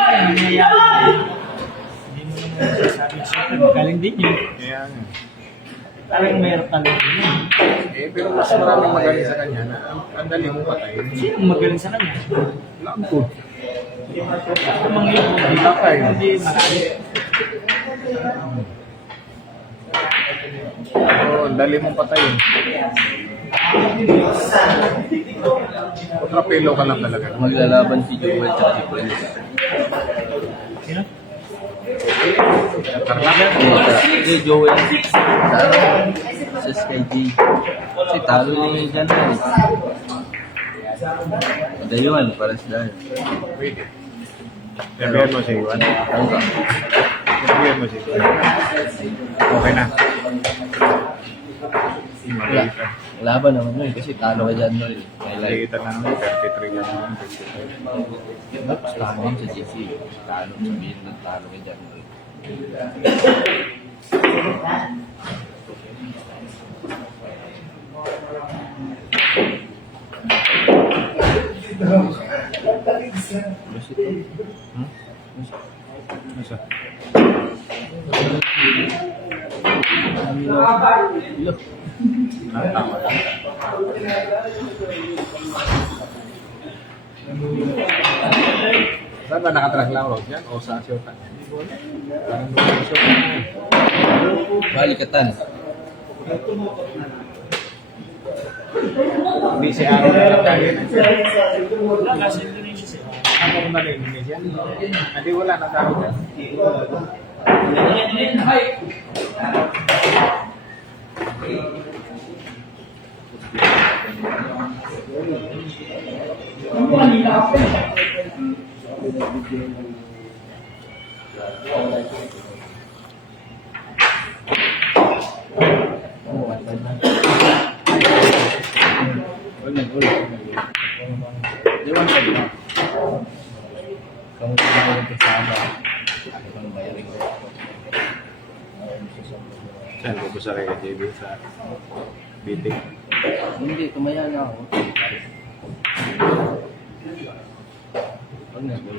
Nangyayari. Hindi mo naman sabi siyempre magaling din yun. Kaya nga. Talagang mayroon talaga yun. Eh, pero mas maraming magaling sa kanya na ang dali mong patayin. Sino magaling sa kanya? Langkod. Ang yun, hindi Lakay. hindi marami. Oo, ang dali mong patayin. Kontrapelo ka lang talaga. Maglalaban si Joel at si Prince. Sino? Tarlac. Hindi, Joel. Sa SKG. Kasi talo niya yung dyan na eh. Madayuan, para sa dahil. Pwede. Sabihan mo si Iwan. Ano ka? Sabihan mo si Iwan. Okay na. Wala. Laban naman mo eh, kasi talo ka dyan Noel. May life. Nakikita na naman, 33 ka naman. Tapos talo sa GC. Talo, sabihin na talo ka dyan Noel. Mas ito? Masa? Ilo. Tama. Saan ba nakatrack lang road yan? O sa shortan? Parang doon sa shortan. Balikatan. Hindi si Aaron na lang kaya. Wala kasi Indonesia siya. Ako kung mali, Indonesia. Hindi wala na tao dyan. Di ba sabi na? Kung kumain ng kasama, ang bayarin ko. Saan ko sa kay JB sa biting? Hindi, tumaya na ako. Pag nagul.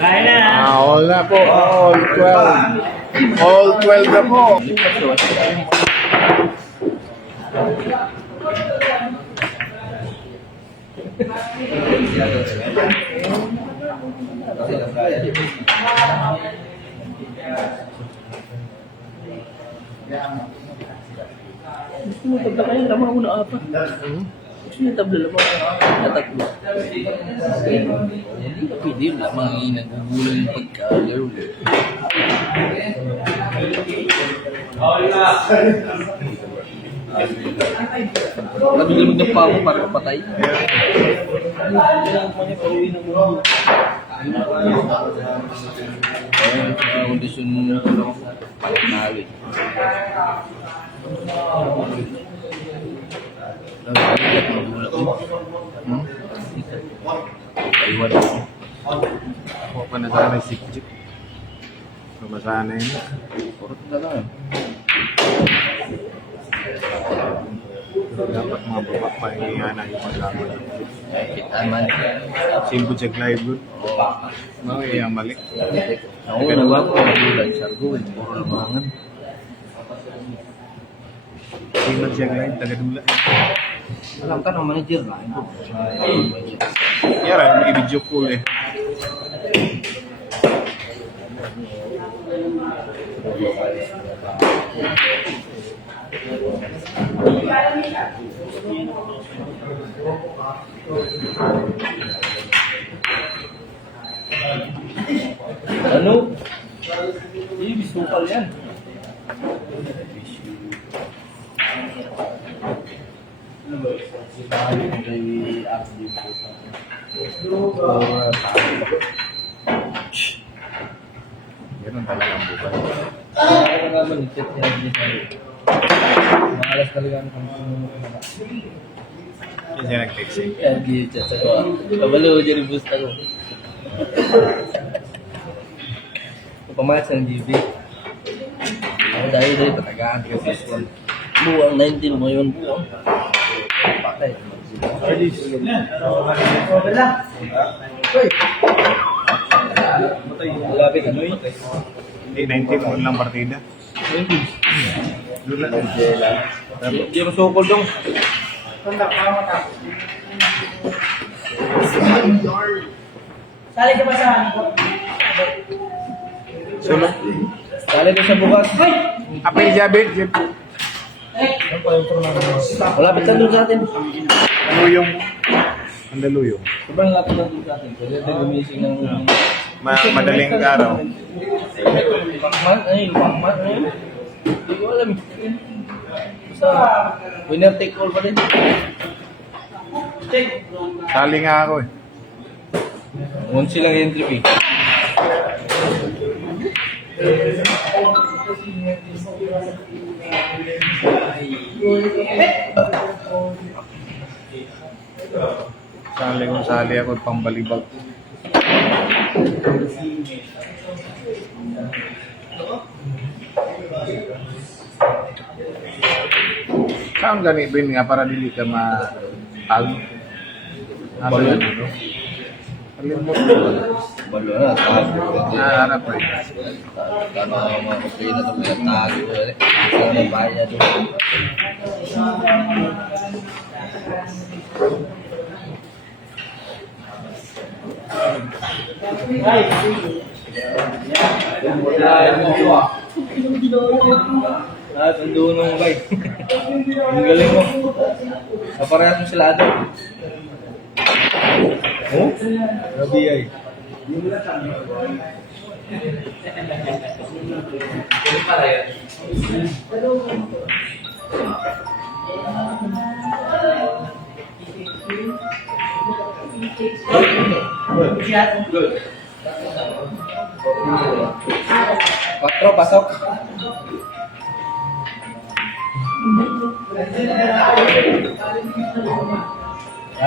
Kain na. All na po, all 12. All 12 na po. Gusto mo tabla kayo, lamang mo na apat. Gusto mo tabla lamang na tatlo. Hindi ka pwede yun, lamang nagugulan yung pagka-laro. Nagbilamag ng pa ako para mapatay. Kailangan pa niya pauwi ng mundo. Kondisyon palit-nalit. Aywan ako. Ako pa na sana may sikjip. Mamasana yun. Kurot na lang. Dapat mga baba pa na yung maglaman. Kitaan man. Simple check live good. Mga yung mali. Ako nagawa ko nagulay sa gawin. Puro lumangan. Simple check live, taga-dula. Alam ka ng manager na. Yara, yung i-video ko eh. Ano? Hindi, bisukal yan. Ganun talaga ang bukas. Ano nga ba, nagchat siya din tayo. Makalas talaga ang kamusunod. Yan siya nag-text eh. Kaya nag-chat sa ko. Kabalo, dyan yung boost ako. Pumamas ng GB. Ako dahil patagaan ko sa school. Buwang 19 mo yun, buwang. Patay. Order lang. Uy, Malapit ano yun? Hindi, 19 mo lang partida. Dula. Hindi mo sukol dong. sali ka ba sa ano? Sunod. Kali ko sa bukas. Apel Jabit. Malapit lang doon sa atin. Andaluyong. Andaluyong. Sobrang lapit lang doon sa atin. Pwede natin gumising ng... Madaling araw. Pakman? Ano yun? Pakman? Ano yun? Hindi ko alam. Basta, winner take all pa rin. Sali nga ako eh. 11 lang entry fee. Sali ako pambalibag. Saan ganibin nga para dili ka ma-tag? Balo. Kalimot. Balo na, tago. Nahanap pa eh. Kano ang mga kapay na ito, mga tago. Kano ang bayad doon. Ang doon ng bay. Ang galing mo. Kaparehas mo sila ito. Oh? Grabe ay. Patro, pasok. Run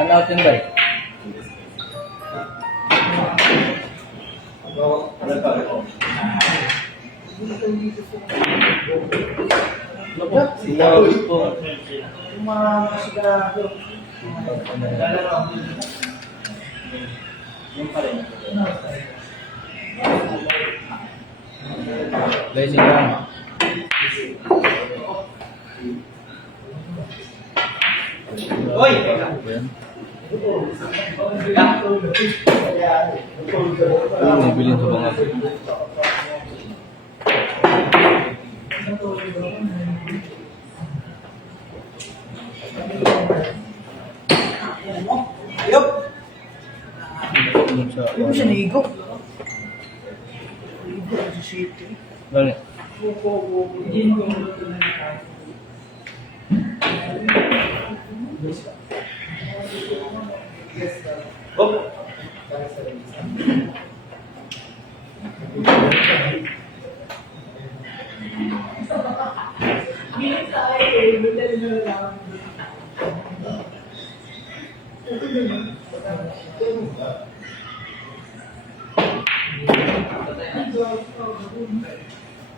out yun, guys. Sigaw po. Yung mga sigurado. Blessing lang. Hoy! Yan. Bilhin sa mga. Yup! Yung sa... Yung siya naigo. Naigo sa city. Bakit?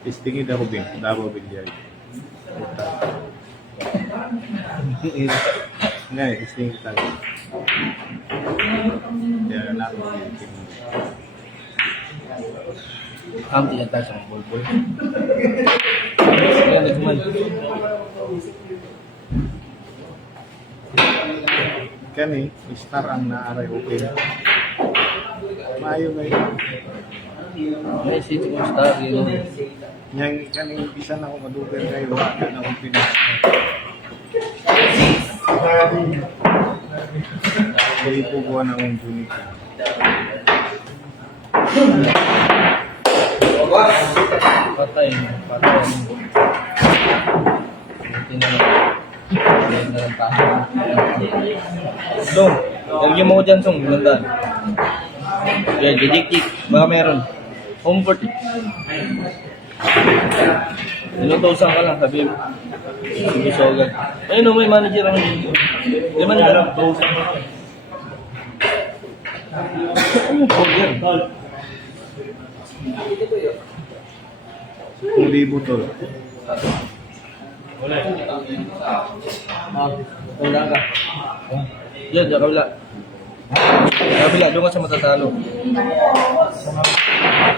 Istingin ako bin, Davao Bilyay. Nga eh, istingin tayo. Kaya lang ako Ang tinatay sa mga bulbul. Kaya nagman. Kani, star ang naaray okay na. Maayo na yun. Message mo star yun. Yang kani, bisa na ako madugan kayo. Wala na akong pinas. Kaya po buwan akong tunika. Patay. Patay. Buti na lang. Buti na lang tayo. Song, lagyan mo ko dyan, Song. Ganda. Yan, jijik-jik. Baka meron. Comfort eh. Inutosan ka lang, sabi mo. Sabi so agad. Ayun o, may manager ako dito. May manager ako. Burger. Kung libo to. Wala ka. Yan, sa kabila. Sa kabila, doon ka sa matatalo.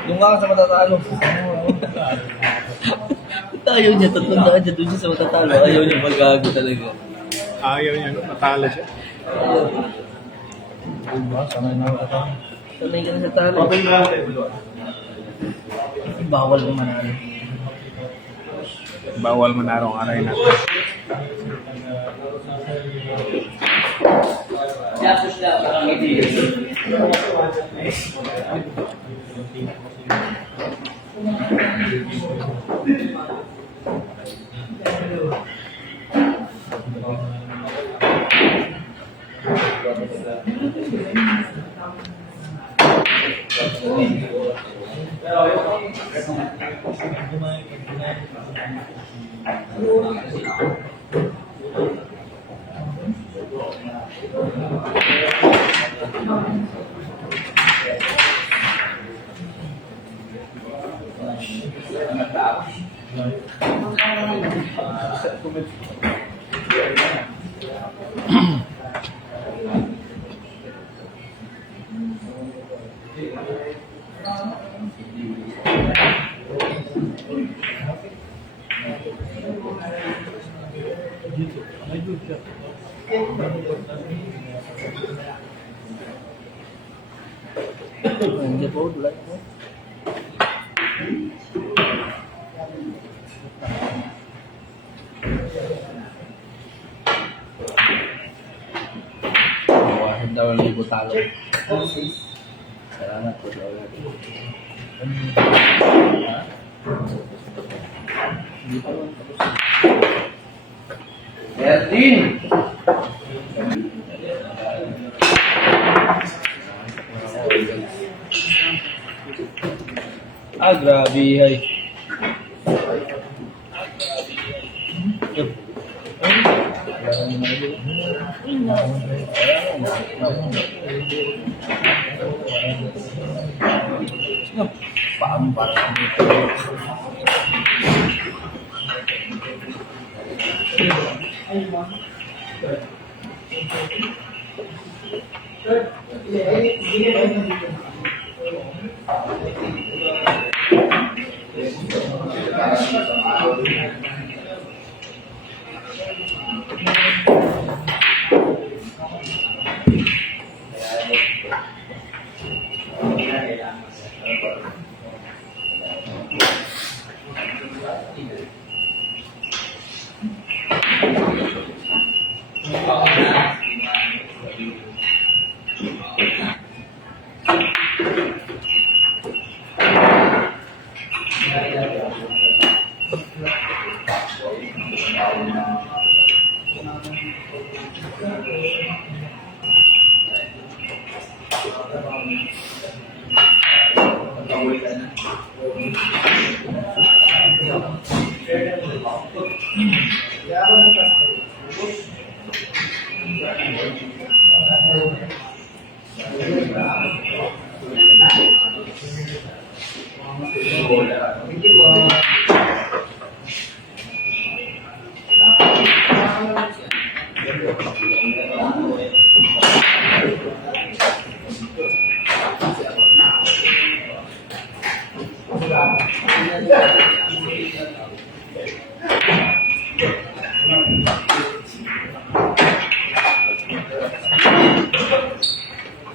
Doon ka sa matatalo. Ayaw niya, tatandaan niya doon siya sa matatalo. Ayaw niya magago talaga. Ayaw niya, natalo siya. Sanay ka na sa talo. Bawal mo manalo. Bawal manarong aray natin. Yasus na, parang hindi. Hindi po, tulad po. Wahid daw ang libo talo. Salamat po sa ulat. Hindi pa naman tapos. 13! Ah, grabe, hay. Yup.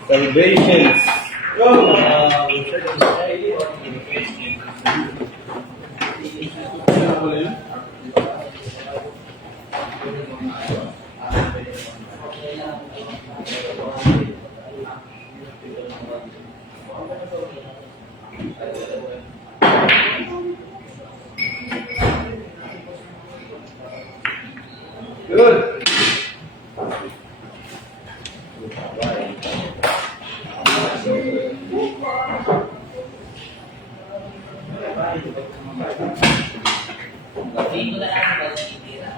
Salvations. Good. Hindi mo na lang ba titira?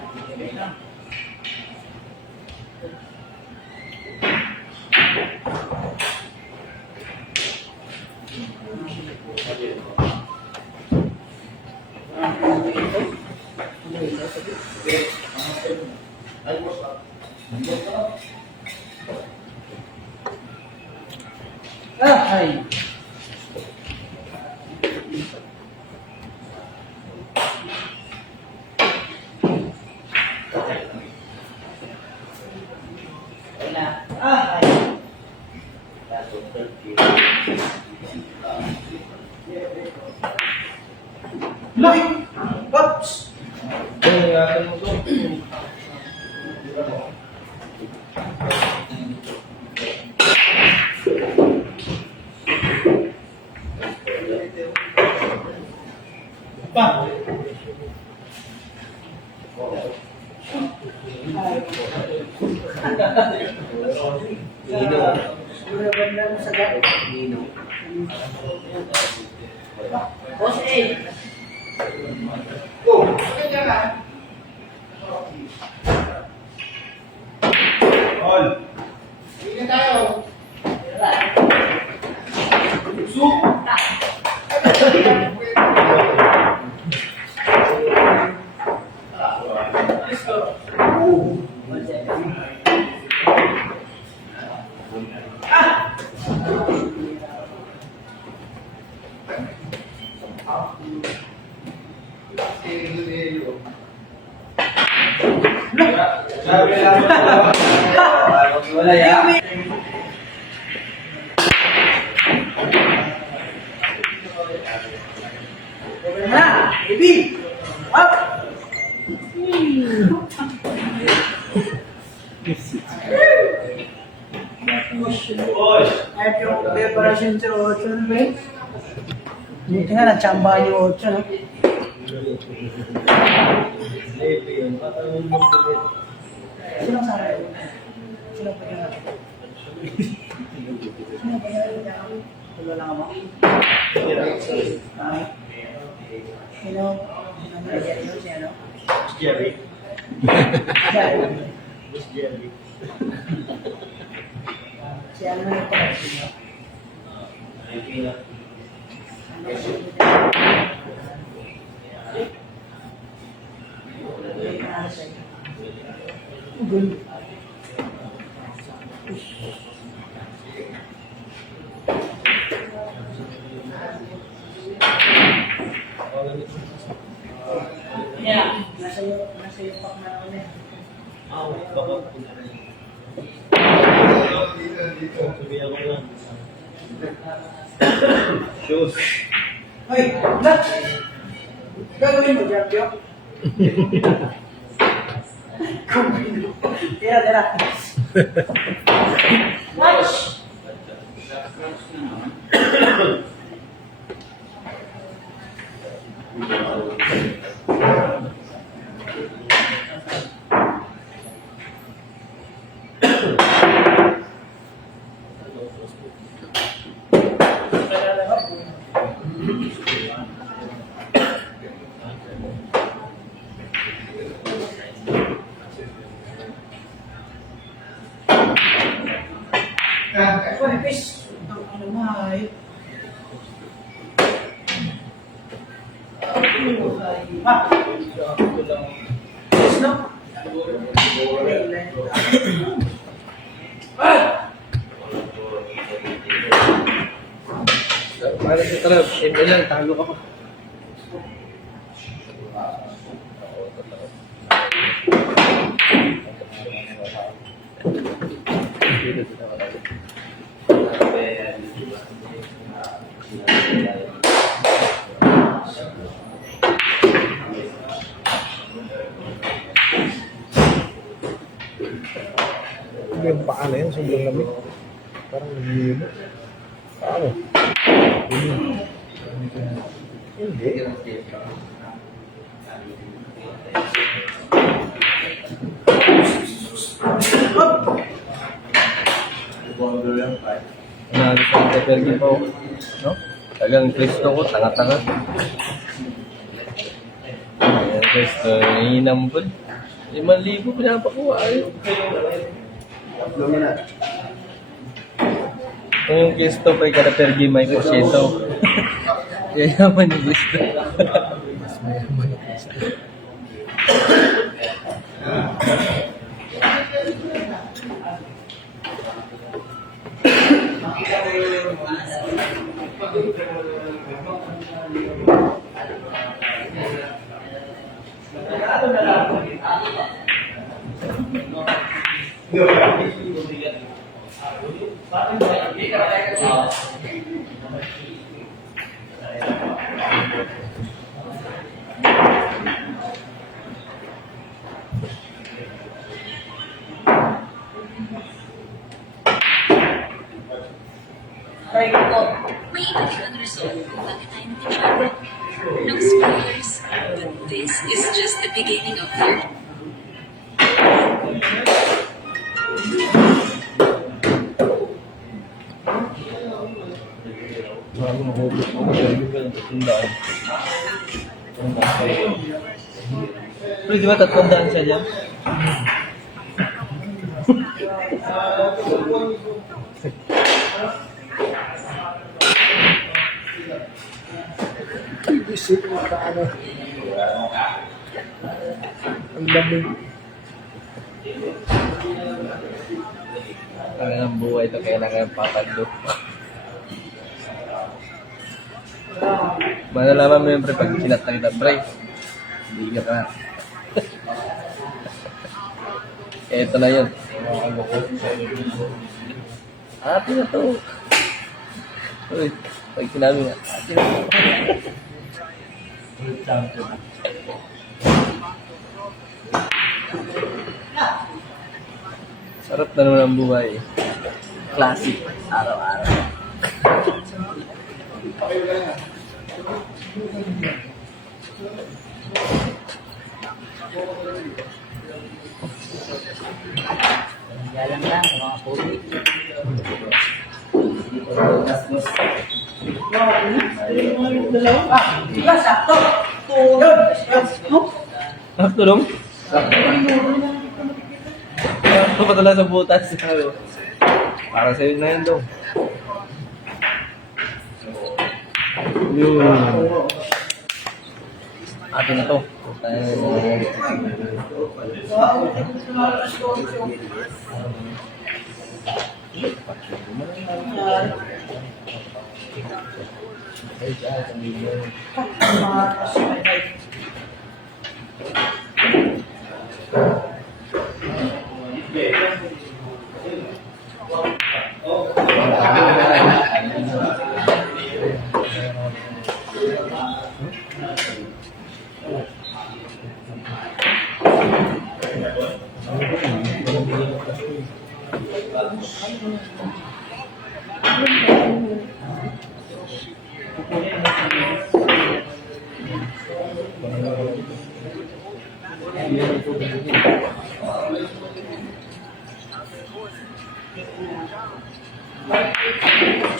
Ay. Wala. Ay. Loy! Oops! Pa! Boss A. Wala yan. Na! Baby! Up! Kahit yung preparation sa 8, ano ba yun? Dito nga, natsambahan yung 8, no? Sino sa akin? Sino pa yun? Sino pa yun? Tulo lang ako. Sino? Ano? Jerry? Si ano na ito? Nasa iyo pa na ulit. Shoes. Hoy, Nat! Gagawin mo dyan, Pio? Tira, tira. Watch! Ako, nipis. Ano mahay? Ah! Yes, no? Para sa tarap, ML lang, talo ka pa. Yung paa na yun, sobrang lamig. Parang nag-iimo. Paano? Hindi. Nanalo sa interview pa ako. No? Tagang Kristo ko, tanga-tanga. Ayan, Kristo, nanginam po. 5,000 pinapakuha. Kung yung Kristo pa yung karatergi may porsyento. Kaya naman yung Kristo. Mas mayaman ako sa Try ko. May iba't ibang result kung bakit tayo nag-travel. No spoilers, but this is just the beginning of their Bago mahubos ako, interview ka ng 300. Pero di ba 300 siya dyan? Isip mo paano. Ang lamig. Kaya ng buhay ito, kailangan papagdo. Malalaman mo yung pre, pag sinat na kita, pre. Hindi ka pa. Eto na yun. Ate na to. Uy, pag sinabi nga, ate na to. Sarap na naman ang buhay. Classic. Araw-araw. Galang lang sa mga puti. Dalawa. Sakto. Yun. Tulong? Ano pa talaga sa butas? Para sa'yo na yun daw. Yun. Atin na to.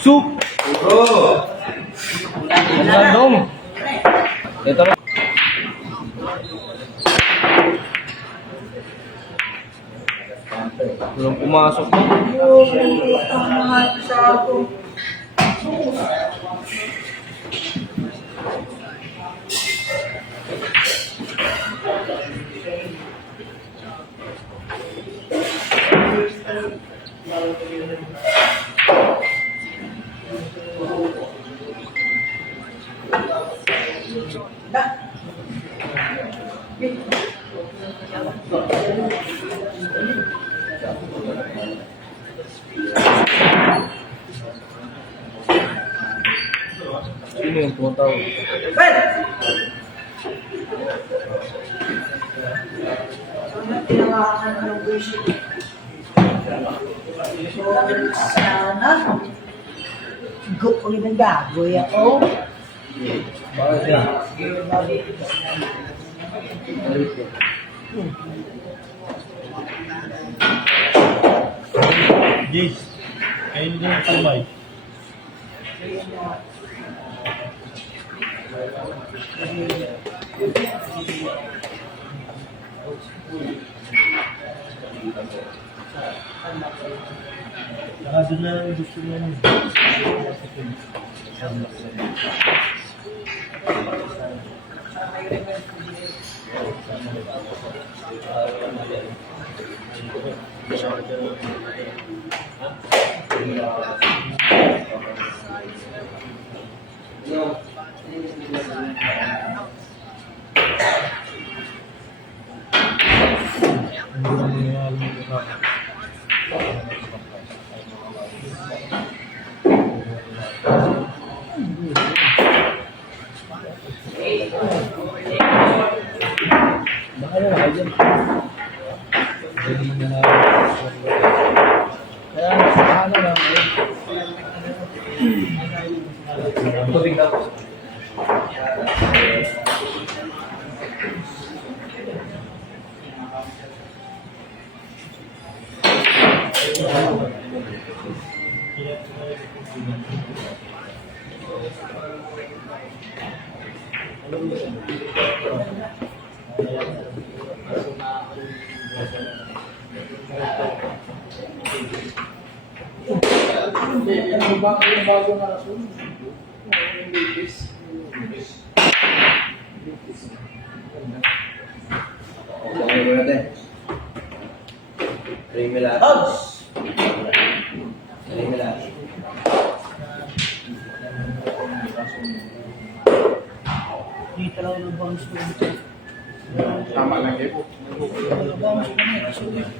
Soup! Random! Ito na. Walang pumasok na. Sino yung tumatawag? Ben! Tinawakan ka ng bullshit. Sana. Gupang ng gagoy ako. Bakit yan? Jace, ayun din ang kamay. Saka doon na lang gusto mo nang Bahala na kayo dyan. Kaya, bahala na kayo. Tubig na po. Okay mo natin. Creamy lahat. Hogs! Creamy lahat. Dito lang yung bangs ko dito. Tama lang yun. Bangs ko na ito.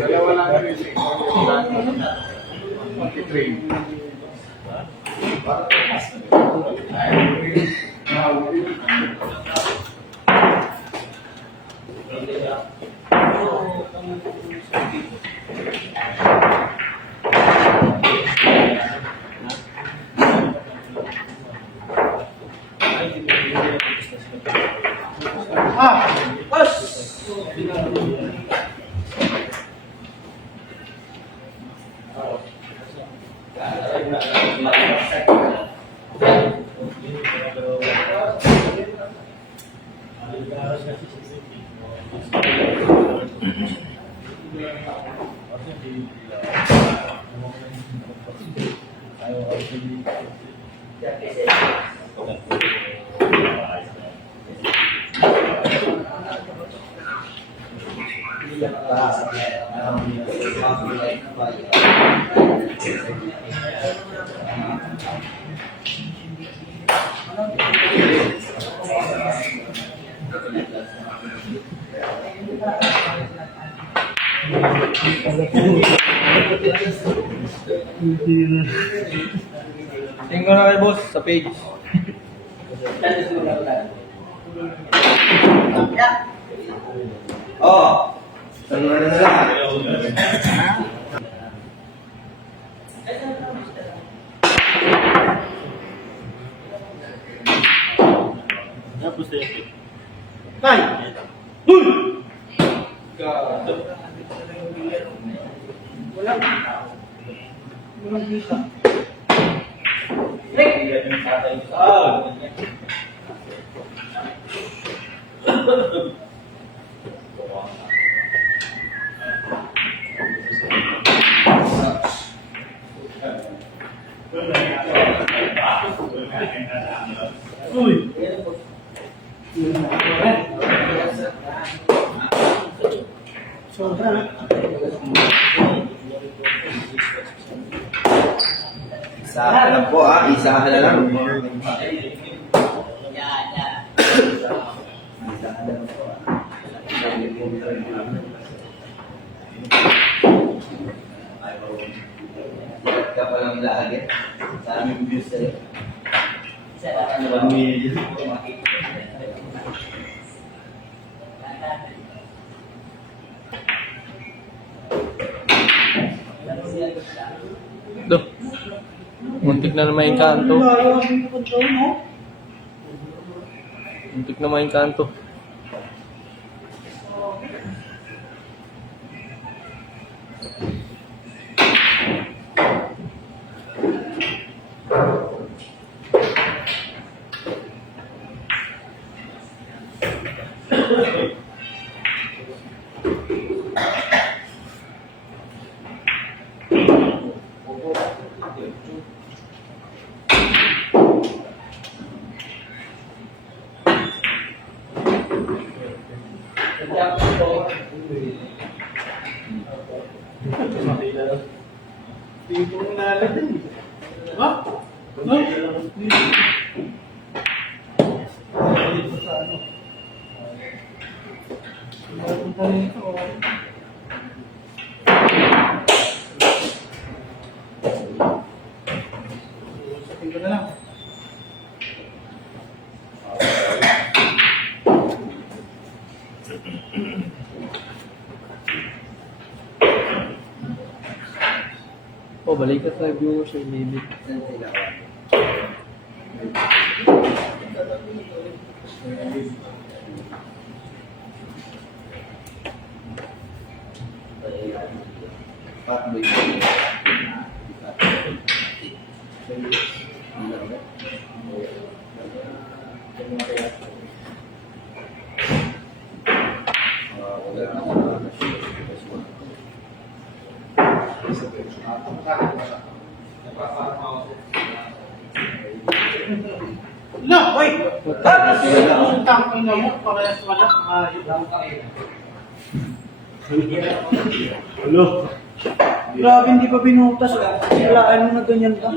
Dalawa lang kami. 23. Tingnan na kayo boss sa page. Oh, ano na lang. Isahan na lang po isahan na lang. Ka pa lang lagi. Sa aming views sa'yo. 1 million. Duh. Muntik na naman yung kanto. Muntik na naman yung kanto. Oh, balikat na viewers sa limit. No, wait! Utang ko na mo, parehas wala. Ano? Grabe, hindi pa binutas. Wala, ano na ganyan ka?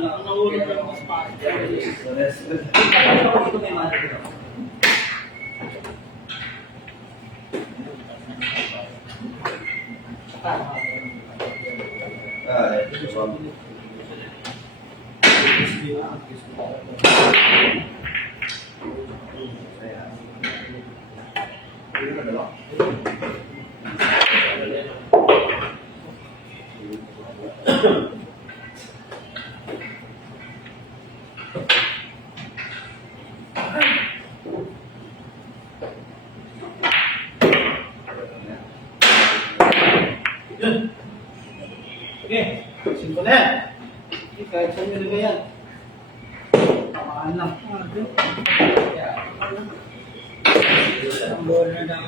Okay, simple na yan. Okay, kahit saan nyo nilagay yan. Tamaan lang. Ang ball na lang.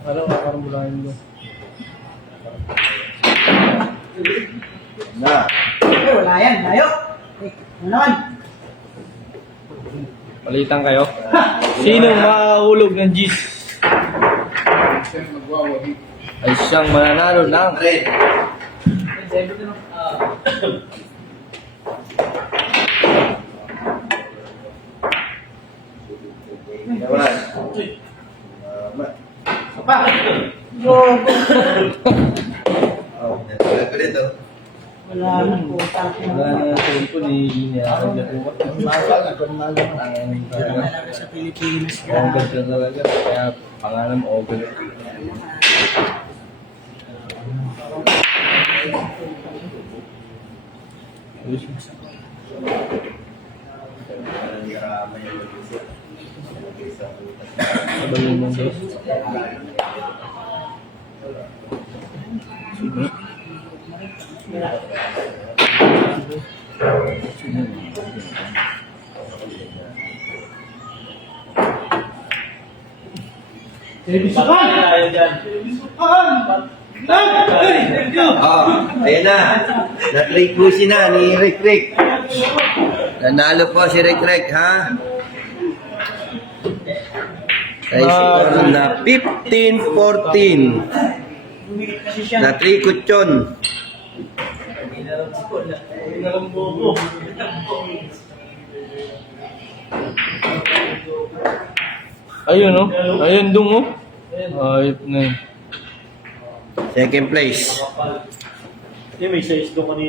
Ano nga karambulahin mo? Eh, wala yan. Layo. Eh, ano naman? Palitan kayo. Sinong mahulog ng G's? Ay siyang mananalo ng Apa? Yo, wala nang putang. Wala na cellphone eh. Ako na po. Talaga sa Pilipinas. Ogad ka talaga. Kaya pangalan mo Ogad. Sabayin mo guys. Televisokan! Ayan na. Na-trick po si na ni Rick Rick. Nanalo po si Rick Rick, ha? Ay, score na 15-14. Kasi siya. Na 3 kutsyon. Ayun oh. Ayun dung oh. Ayun na yun. Second place. May size doon kanina.